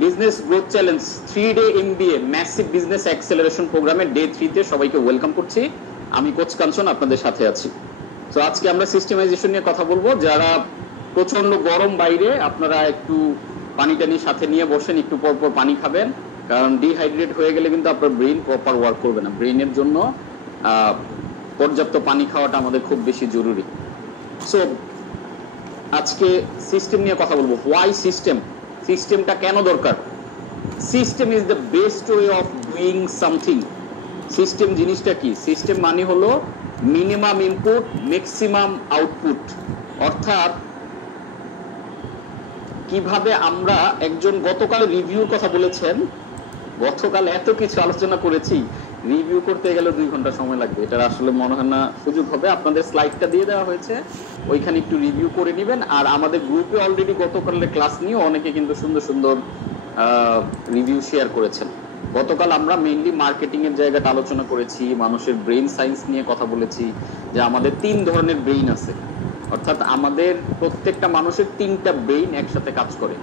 Business growth challenge 3-ডে MBA massive business acceleration প্রোগ্রামের day 3-তে সবাইকে ওয়েলকাম করছি। আমি কোচ কাঞ্চন আপনাদের সাথে আছি। তো আজকে আমরা সিস্টেমাইজেশন নিয়ে কথা বলবো। যারা প্রচন্ড গরম বাইরে, আপনারা একটু পানি টানি সাথে নিয়ে বসেন, একটু পর পর পানি খাবেন, কারণ ডিহাইড্রেট হয়ে গেলে কিন্তু আপনার ব্রেইন প্রপার ওয়ার্ক করবে না। ব্রেইনের জন্য পর্যাপ্ত পানি খাওয়াটা আমাদের খুব বেশি জরুরি। সো আজকে সিস্টেম নিয়ে কথা বলবো। Why system? সিস্টেমটা কেন দরকার? System is the best way of doing something. System জিনিসটা কি? সিস্টেম মানে হলো মিনিমাম ইনপুট ম্যাক্সিমাম আউটপুট। অর্থাৎ কিভাবে আমরা একজন গতকাল রিভিউর কথা বলেছেন, গতকাল এত কিছু আলোচনা করেছি, রিভিউ করতে গেলে 2 ঘন্টা সময় লাগবে। এটা আসলে মনে হয় না সুযোগ হবে। আপনাদের স্লাইডটা দিয়ে দেওয়া হয়েছে, ওইখানে একটু রিভিউ করে নেবেন। আর আমাদের গ্রুপে অলরেডি গতকালের ক্লাস নিয়ে অনেকে কিন্তু সুন্দর সুন্দর রিভিউ শেয়ার করেছেন। গতকাল আমরা মেইনলি মার্কেটিং এর জায়গাটা আলোচনা করেছি, মানুষের ব্রেইন সায়েন্স নিয়ে কথা বলেছি, যে আমাদের 3 ধরনের ব্রেইন আছে। অর্থাৎ আমাদের প্রত্যেকটা মানুষের 3টা ব্রেইন একসাথে কাজ করে।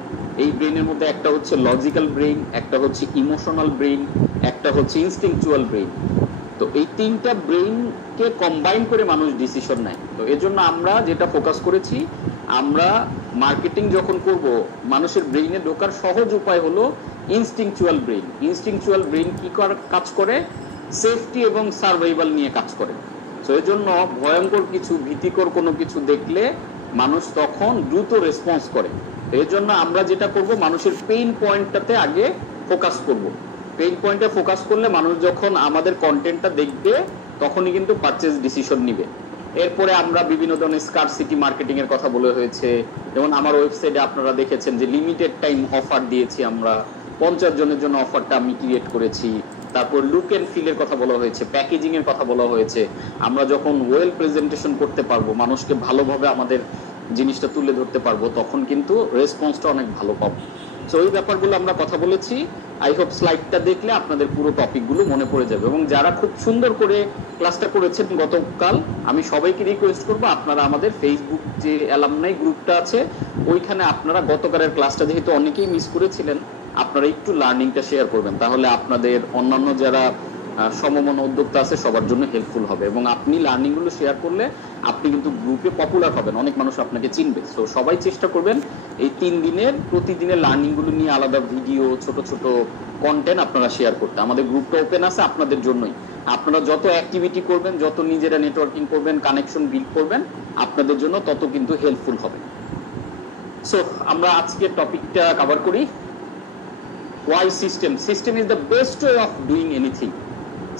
এই ব্রেইনের মধ্যে একটা হচ্ছে লজিক্যাল ব্রেইন, একটা হচ্ছে ইমোশনাল ব্রেইন, একটা হচ্ছে ইনস্টিংকচুয়াল ব্রেইন। তো এই 3টা ব্রেইনকে কম্বাইন করে মানুষ ডিসিশন নেয়। তো এজন্য আমরা যেটা ফোকাস করেছি, আমরা মার্কেটিং যখন করব, মানুষের ব্রেইনে ঢোকার সহজ উপায় হলো ইনস্টিংকচুয়াল ব্রেইন। ইনস্টিংকচুয়াল ব্রেইন কি কাজ করে? সেফটি এবং সার্ভাইভাল নিয়ে কাজ করে। তো এই জন্য ভয়ঙ্কর কিছু, ভীতিকর কোনো কিছু দেখলে মানুষ তখন দ্রুত রেসপন্স করে। এই জন্য আমরা যেটা করব, মানুষের পেইন পয়েন্টটাতে আগে ফোকাস করব। পেইন পয়েন্টে ফোকাস করলে মানুষ যখন আমাদের কন্টেন্টটা দেখবে, তখনই কিন্তু পারচেজ ডিসিশন নিবে। এরপরে আমরা বিভিন্ন ধরনের স্কারসিটি মার্কেটিং এর কথা বলে হয়েছে। যেমন আমার ওয়েবসাইটে আপনারা দেখেছেন যে লিমিটেড টাইম অফার দিয়েছি আমরা, 50 জনের জন্য অফারটা আমি ক্রিয়েট করেছি। তারপর লুক এন্ড ফিলের কথা বলা হয়েছে, প্যাকেজিং এর কথা বলা হয়েছে। আমরা যখন ওয়েল প্রেজেন্টেশন করতে পারবো, মানুষকে ভালোভাবে আমাদের জিনিসটা তুলে ধরতে পারবো, তখন কিন্তু রেসপন্সটা অনেক ভালো পাবো। সো এই ব্যাপারগুলো আমরা কথা বলেছি। আই হোপ স্লাইডটা দেখলে আপনাদের পুরো টপিকগুলো মনে পড়ে যাবে। এবং যারা খুব সুন্দর করে ক্লাসটা করেছেন গতকাল, আমি সবাইকে রিকোয়েস্ট করবো, আপনারা আমাদের ফেসবুক যে অ্যালামনাই গ্রুপটা আছে, ওইখানে আপনারা গতকালের ক্লাসটা যেহেতু অনেকেই মিস করেছিলেন, আপনারা একটু লার্নিংটা শেয়ার করবেন। তাহলে আপনাদের অন্যান্য যারা সমমন উদ্যোক্তা আছে সবার জন্য হেল্পফুল হবে। এবং আপনি লার্নিং গুলো শেয়ার করলে আপনি কিন্তু গ্রুপে পপুলার হবেন, অনেক মানুষ আপনাকে চিনবে। সো সবাই চেষ্টা করবেন এই 3 দিনের প্রতিদিনের লার্নিং গুলো নিয়ে আলাদা ভিডিও, ছোট ছোট কন্টেন্ট আপনারা শেয়ার করতে। আমাদের গ্রুপটা ওপেন আছে আপনাদের জন্যই। আপনারা যত অ্যাক্টিভিটি করবেন, যত নিজেরা নেটওয়ার্কিং করবেন, কানেকশন বিল্ড করবেন, আপনাদের জন্য তত কিন্তু হেল্পফুল হবে। সো আমরা আজকে টপিকটা কভার করি। Why system? System is the best way of doing anything.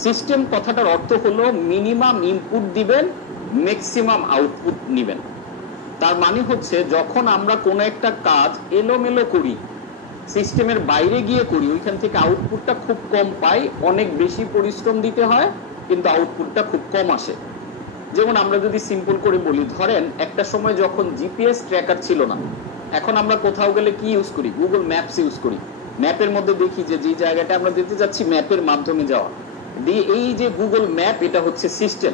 System কথাটার অর্থ হলো মিনিমাম ইনপুট দিবেন, ম্যাক্সিমাম আউটপুট নেবেন। তার মানে হচ্ছে যখন আমরা কোনো একটা কাজ এলোমেলো করি, সিস্টেমের বাইরে গিয়ে করি, ওইখান থেকে আউটপুটটা খুব কম পাই। অনেক বেশি পরিশ্রম দিতে হয়, কিন্তু আউটপুটটা খুব কম আসে। যেমন আমরা যদি সিম্পল করে বলি, ধরেন একটা সময় যখন জিপিএস ট্র্যাকার ছিল না, এখন আমরা কোথাও গেলে কি ইউজ করি? গুগল ম্যাপস ইউজ করি। ম্যাপের মধ্যে দেখি যে যে জায়গাটা আমরা যেতে যাচ্ছি, ম্যাপের মাধ্যমে যাওয়া দিয়ে। এই যে গুগল ম্যাপ, এটা হচ্ছে সিস্টেম।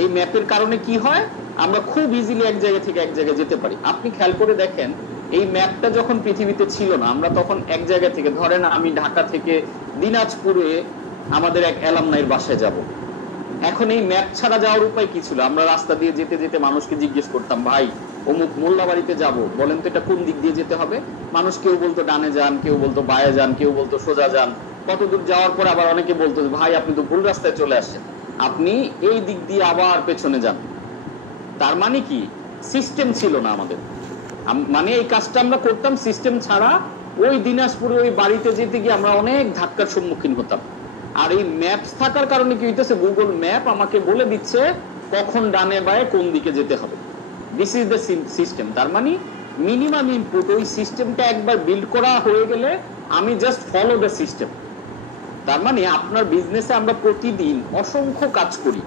এই ম্যাপের কারণে কি হয়, আমরা খুব ইজিলি এক জায়গা থেকে এক জায়গায় যেতে পারি। আপনি খেয়াল করে দেখেন, এই ম্যাপটা যখন পৃথিবীতে ছিল না, আমরা তখন এক জায়গা থেকে, ধরেন আমি ঢাকা থেকে দিনাজপুরে আমাদের এক অ্যালামনাইয়ের বাসায় যাব। এখন এই ম্যাপ ছাড়া যাওয়ার উপায় কি ছিল? আমরা রাস্তা দিয়ে যেতে যেতে মানুষকে জিজ্ঞেস করতাম, ভাই অমুক মোল্লাবাড়িতে যাব, বলেন তো এটা কোন দিক দিয়ে যেতে হবে? মানুষ কেউ বলতো ডানে যান, কেউ বলতো বায়ে যান, কেউ বলতো সোজা যান। কতদূর যাওয়ার পর আবার অনেকে বলতো, ভাই আপনি তো ভুল রাস্তায় চলে আসছেন, আপনি এই দিক দিয়ে আবার পেছনে যান। তার মানে কি? সিস্টেম ছিল না আমাদের। মানে এই কাজটা আমরা করতাম সিস্টেম ছাড়া। ওই দিনাজপুরে ওই বাড়িতে যেতে গিয়ে আমরা অনেক ধাক্কার সম্মুখীন হতাম। আর এই ম্যাপস থাকার কারণে কি হইতেছে, গুগল ম্যাপ আমাকে বলে দিচ্ছে কখন ডানে বায়ে কোন দিকে যেতে হবে। This is the system. তার মানে মিনিমাম ইনপুট, ওই সিস্টেমটা একবার বিল্ড করা হয়ে গেলে আমি জাস্ট ফলো দ্য সিস্টেম। তার মানে আপনার বিজনেসে আমরা প্রতিদিন অসংখ্য কাজ করি।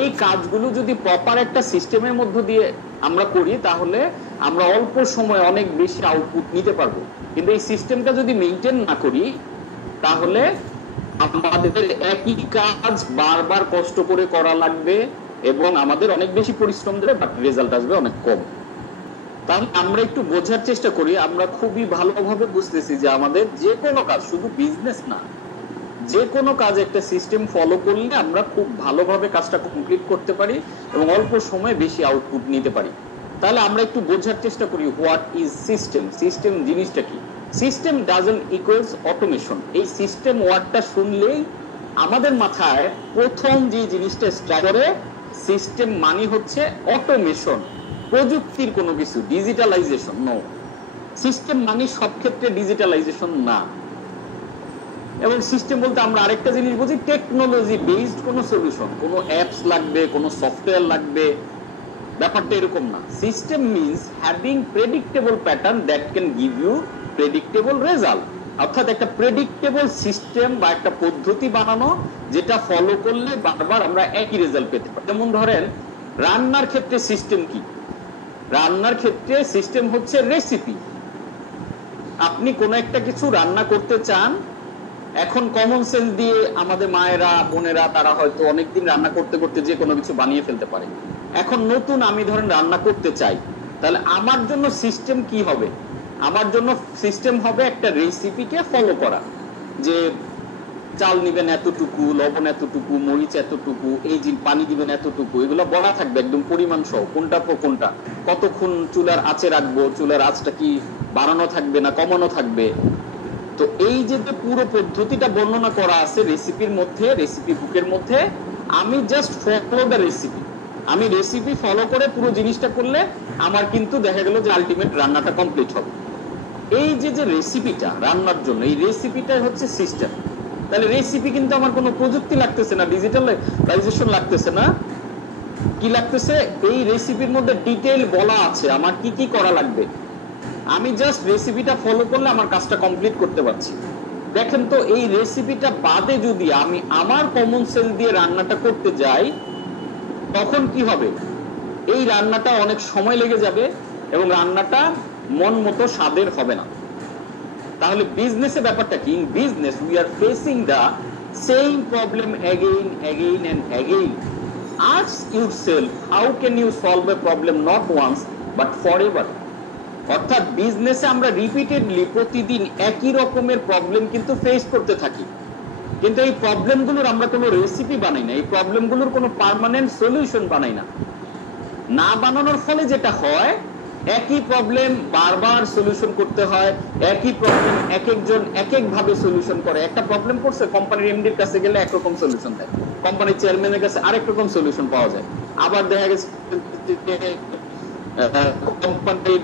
এই কাজগুলো যদি প্রপার একটা সিস্টেমের মধ্য দিয়ে আমরা করি, তাহলে আমরা অল্প সময় অনেক বেশি আউটপুট নিতে পারবো। কিন্তু এই সিস্টেমটা যদি মেইনটেইন না করি, তাহলে আমাদের একই কাজ বারবার কষ্ট করে করা লাগবে এবং আমাদের অনেক বেশি পরিশ্রম দেবে, বাট রেজাল্ট আসবে অনেক কম। তাহলে আমরা একটু বোঝার চেষ্টা করি, আমরা খুবই ভালোভাবে বুঝতেছি যে আমাদের যে কোনো কাজ, শুধু বিজনেস না, যে কোনো কাজ একটা সিস্টেম ফলো করলে আমরা খুব ভালোভাবে কাজটা কমপ্লিট করতে পারি এবং অল্প সময়ে বেশি আউটপুট নিতে পারি। তাহলে আমরা একটু বোঝার চেষ্টা করি হোয়াট ইজ সিস্টেম। সিস্টেম জিনিসটা কি? System doesn't equals automation. এই সিস্টেম ওয়ার্ডটা শুনলেই আমাদের মাথায় প্রথম যে জিনিসটা স্ট্রাইক করে, সিস্টেম মানে হচ্ছে অটোমেশন, প্রযুক্তির কোনো কিছু, ডিজিটালাইজেশন। নো, সিস্টেম মানে সব ক্ষেত্রে ডিজিটালাইজেশন না। এবং সিস্টেম বলতে আমরা আরেকটা জিনিস বুঝি, টেকনোলজি বেসড কোনো সলিউশন, কোনো অ্যাপস লাগবে, কোনো সফটওয়্যার লাগবে, ব্যাপারটা এরকম না। System means having predictable pattern that can give you predictable result. অর্থাৎ একটা প্রেডিক্টেবল সিস্টেম বা একটা পদ্ধতি বানানো যেটা ফলো করলে বারবার আমরা একই রেজাল্ট পেতে পারি। যেমন ধরেন রান্নার ক্ষেত্রে সিস্টেম কি? রান্নার ক্ষেত্রে সিস্টেম হচ্ছে রেসিপি। আপনি কোন একটা কিছু রান্না করতে চান, এখন কমন সেন্স দিয়ে আমাদের মায়েরা বোনেরা তারা হয়তো অনেকদিন রান্না করতে করতে যে কোনো কিছু বানিয়ে ফেলতে পারে। এখন নতুন আমি ধরেন রান্না করতে চাই, তাহলে আমার জন্য সিস্টেম কি হবে? আমার জন্য সিস্টেম হবে একটা রেসিপিকে ফলো করা, যে চাল নিবেন এতটুকু, লবণ এতটুকু, মরিচ এতটুকু, এই যে পানি দিবেন এতটুকু, এগুলো বলা থাকবে একদম পরিমাণ সহ, কোনটা পর কোনটা, কতক্ষণ চুলার আঁচে রাখবো, চুলার আঁচটা কি বাড়ানো থাকবে না কমানো থাকবে। তো এই যে পুরো পদ্ধতিটা বর্ণনা করা আছে রেসিপির মধ্যে, রেসিপি বুকের মধ্যে, আমি জাস্ট ফলো দ্য রেসিপি। আমি রেসিপি ফলো করে পুরো জিনিসটা করলে আমার কিন্তু দেখা গেল যে আলটিমেট রান্নাটা কমপ্লিট হবে। এই যে রেসিপিটা রান্নার জন্য, এই রেসিপিটাই হচ্ছে সিস্টেম। তাহলে রেসিপি কিন্তু আমার কোনো প্রযুক্তি লাগতেছে না, ডিজিটালাইজেশন লাগতেছে না। কি লাগতেছে? এই রেসিপির মধ্যে ডিটেইল বলা আছে আমার কি কি করা লাগবে। আমি জাস্ট রেসিপিটা ফলো করলে আমার কাজটা কমপ্লিট করতে পারছি। দেখেন তো, এই রেসিপিটা বাদে যদি আমি আমার কমন সেন্স দিয়ে রান্নাটা করতে যাই, তখন কি হবে? এই রান্নাটা অনেক সময় লেগে যাবে এবং রান্নাটা মন মতো স্বাদের হবে না। তাহলে বিজনেসে ব্যাপারটা কি? In business we are facing the same problem again and again. Ask yourself, how can you solve a problem not once but forever. অর্থাৎ বিজনেসে আমরা রিপিটেডলি প্রতিদিন একই রকমের প্রবলেম কিন্তু ফেস করতে থাকি, কিন্তু এই প্রবলেমগুলোর আমরা কোনো রেসিপি বানাই না, এই প্রবলেমগুলোর কোনো পার্মানেন্ট সলিউশন বানাই না। না বানানোর ফলে যেটা হয়, একই প্রবলেম বারবার সলিউশন করতে হয়, একই প্রবলেম এক একজন এক এক ভাবে সলিউশন করে। একটা প্রবলেম করছে, কোম্পানির এমডির কাছে গেলে একরকম সলিউশন দেয়, কোম্পানির চেয়ারম্যানের কাছে আরেক রকম সলিউশন পাওয়া যায়, আবার দেখা গেছে কোম্পানির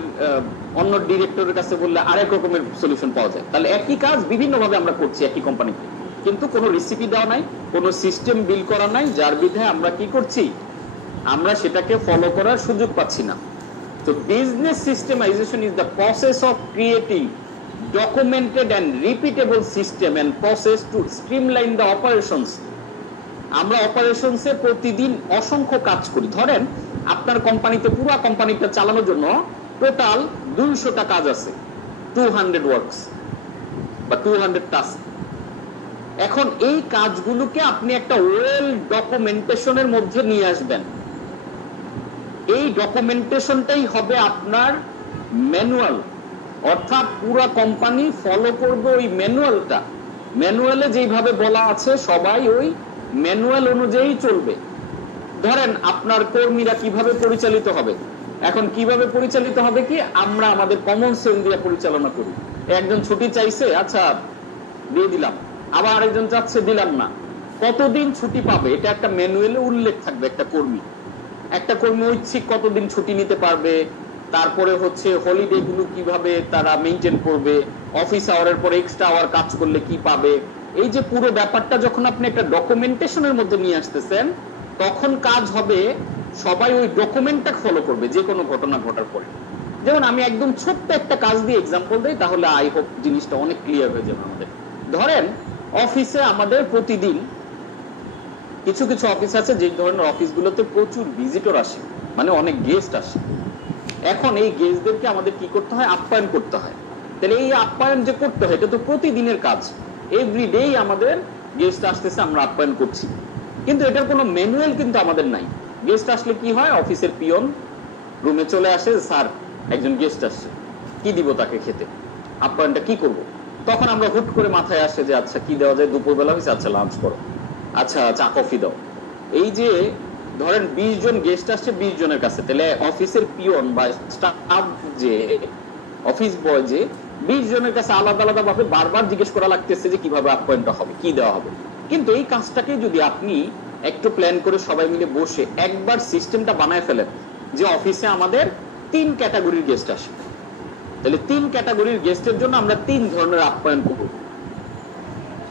অন্য ডিরেক্টরের কাছে বললে আরেক রকমের সলিউশন পাওয়া যায়। তাহলে একই কাজ বিভিন্ন ভাবে আমরা করছি একই কোম্পানিতে, কিন্তু কোনো রেসিপি দেওয়া নাই, কোনো সিস্টেম বিল করা নাই, যার বিধায় আমরা কি করছি? আমরা সেটাকে ফলো করার সুযোগ পাচ্ছি না। তো business systemization is the process of creating documented and repeatable system and process to streamline the operations. আমরা অপারেশনসে প্রতিদিন অসংখ্য কাজ করি। ধরেন আপনার কোম্পানিতে, পুরো কোম্পানিটা চালানোর জন্য টোটাল 200টা কাজ আছে, 200 ওয়ার্কস বা 200 টাস্ক। এখন এই কাজগুলোকে আপনি একটা ওয়েল ডকুমেন্টেশনের মধ্যে নিয়ে আসবেন। এই ডকুমেন্টেশনটাই হবে আপনার ম্যানুয়াল, অর্থাৎ পুরো কোম্পানি ফলো করবে ওই ম্যানুয়ালটা। ম্যানুয়ালে যেভাবে বলা আছে সবাই ওই ম্যানুয়াল অনুযায়ী চলবে। ধরেন আপনার কর্মীরা কিভাবে পরিচালিত হবে, এখন কিভাবে পরিচালিত হবে কি, আমরা আমাদের কমন সেন্স দিয়ে পরিচালনা করি। একজন ছুটি চাইছে, আচ্ছা দিয়ে দিলাম, আবার আরেকজন চাচ্ছে দিলাম না। কতদিন ছুটি পাবে এটা একটা ম্যানুয়ালে উল্লেখ থাকবে। একটা কর্মী ঐচ্ছিক কতদিন ছুটি নিতে পারবে, তারপরে হচ্ছে হলিডে গুলো কিভাবে তারা মেইনটেইন করবে, অফিস আওয়ারের পরে এক্সট্রা আওয়ার কাজ করলে কি পাবে। এই যে পুরো ব্যাপারটা যখন আপনি একটা ডকুমেন্টেশনের মধ্যে নিয়ে আসতেছেন, তখন কাজ হবে সবাই ওই ডকুমেন্টটা ফলো করবে যে কোনো ঘটনা ঘটার পরে। যেমন আমি একদম ছোট্ট একটা কাজ দিয়ে এক্সাম্পল দিই, তাহলে আই হোপ জিনিসটা অনেক ক্লিয়ার হয়ে যাবে আমাদের। ধরেন অফিসে আমাদের প্রতিদিন কিছু কিছু অফিস আছে যে ধরনের অফিসগুলোতে প্রচুর ভিজিটর আসে, মানে অনেক গেস্ট আসে। এখন এই গেস্টদেরকে আমাদের কি করতে হয়? আপ্যায়ন করতে হয়। তাহলে এই আপ্যায়ন যে করতে হয় এটা তো প্রতিদিনের কাজ, এভরিডে আমাদের গেস্ট আসতেছে, আমরা আপ্যায়ন করছি, কিন্তু এটার কোনো ম্যানুয়াল কিন্তু আমাদের নাই। গেস্ট আসলে কি হয়? অফিসের পিয়ন রুমে চলে আসে, স্যার একজন গেস্ট আসছে, কি দিব তাকে খেতে, আপ্যায়নটা কি করব? তখন আমরা হুট করে মাথায় আসে যে আচ্ছা কি দেওয়া যায়, দুপুরবেলা হয়েছে, আচ্ছা লাঞ্চ করো, আচ্ছা চা কফি দাও। এই যে ধরেন 20 জন গেস্ট আসছে 20 জনের কাছে, তাহলে অফিসের পিয়ন বা স্টাফ যে অফিস বয় যে 20 জনের কাছে আলাদা আলাদা ভাবে বারবার জিজ্ঞেস করা লাগতেছে যে কিভাবে আপ্যায়নটা হবে, কি দেওয়া হবে। কিন্তু এই কাজটাকে যদি আপনি একটু প্ল্যান করে সবাই মিলে বসে একবার সিস্টেমটা বানায় ফেলেন যে অফিসে আমাদের 3 ক্যাটাগরির গেস্ট আসে, তাহলে 3 ক্যাটাগরির গেস্টের জন্য আমরা 3 ধরনের আপ্যায়ন করব,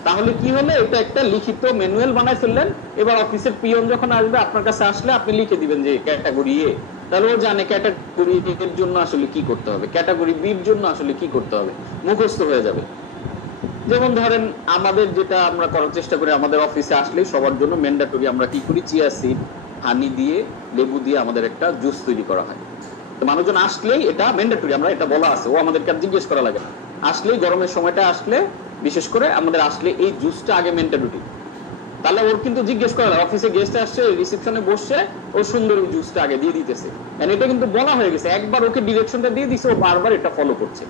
তাহলে কি হলো, এটা একটা লিখিত ম্যানুয়াল বানায় ফেললেন। এবার অফিসের পিয়ন যখন আসবে আপনার কাছে আসলে আপনি লিখে দিবেন যে ক্যাটাগরি এ, তাহলে ও জানে ক্যাটাগরি এর জন্য আসলে কি করতে হবে, ক্যাটাগরি বির জন্য আসলে কি করতে হবে, মুখস্থ হয়ে যাবে। যেমন ধরেন আমাদের যেটা আমরা করার চেষ্টা করি, আমাদের অফিসে আসলে সবার জন্য ম্যান্ডেটরি আমরা কি করি, চিয়া সিড হানি দিয়ে লেবু দিয়ে আমাদের একটা জুস তৈরি করা হয়। তো মানুষজন আসলেই এটা ম্যান্ডেটরি, আমরা এটা বলা আছে, ও আমাদেরকে জিজ্ঞেস করা লাগে না। আসলেই গরমের সময়টা আসলে বিশেষ করে আমাদের আসলে এই জুসটা আগে ম্যান্ডেটরি, তাহলে ওর কিন্তু জিজ্ঞেস করা, অফিসে গেস্ট আসছে রিসেপশনে বসছে, ও সুন্দর ওই জুসটা আগে দিয়ে দিতেছে, এটা কিন্তু বলা হয়ে গেছে, একবার ওকে ডিরেকশনটা দিয়ে দিছে, ও বারবার এটা ফলো করছে।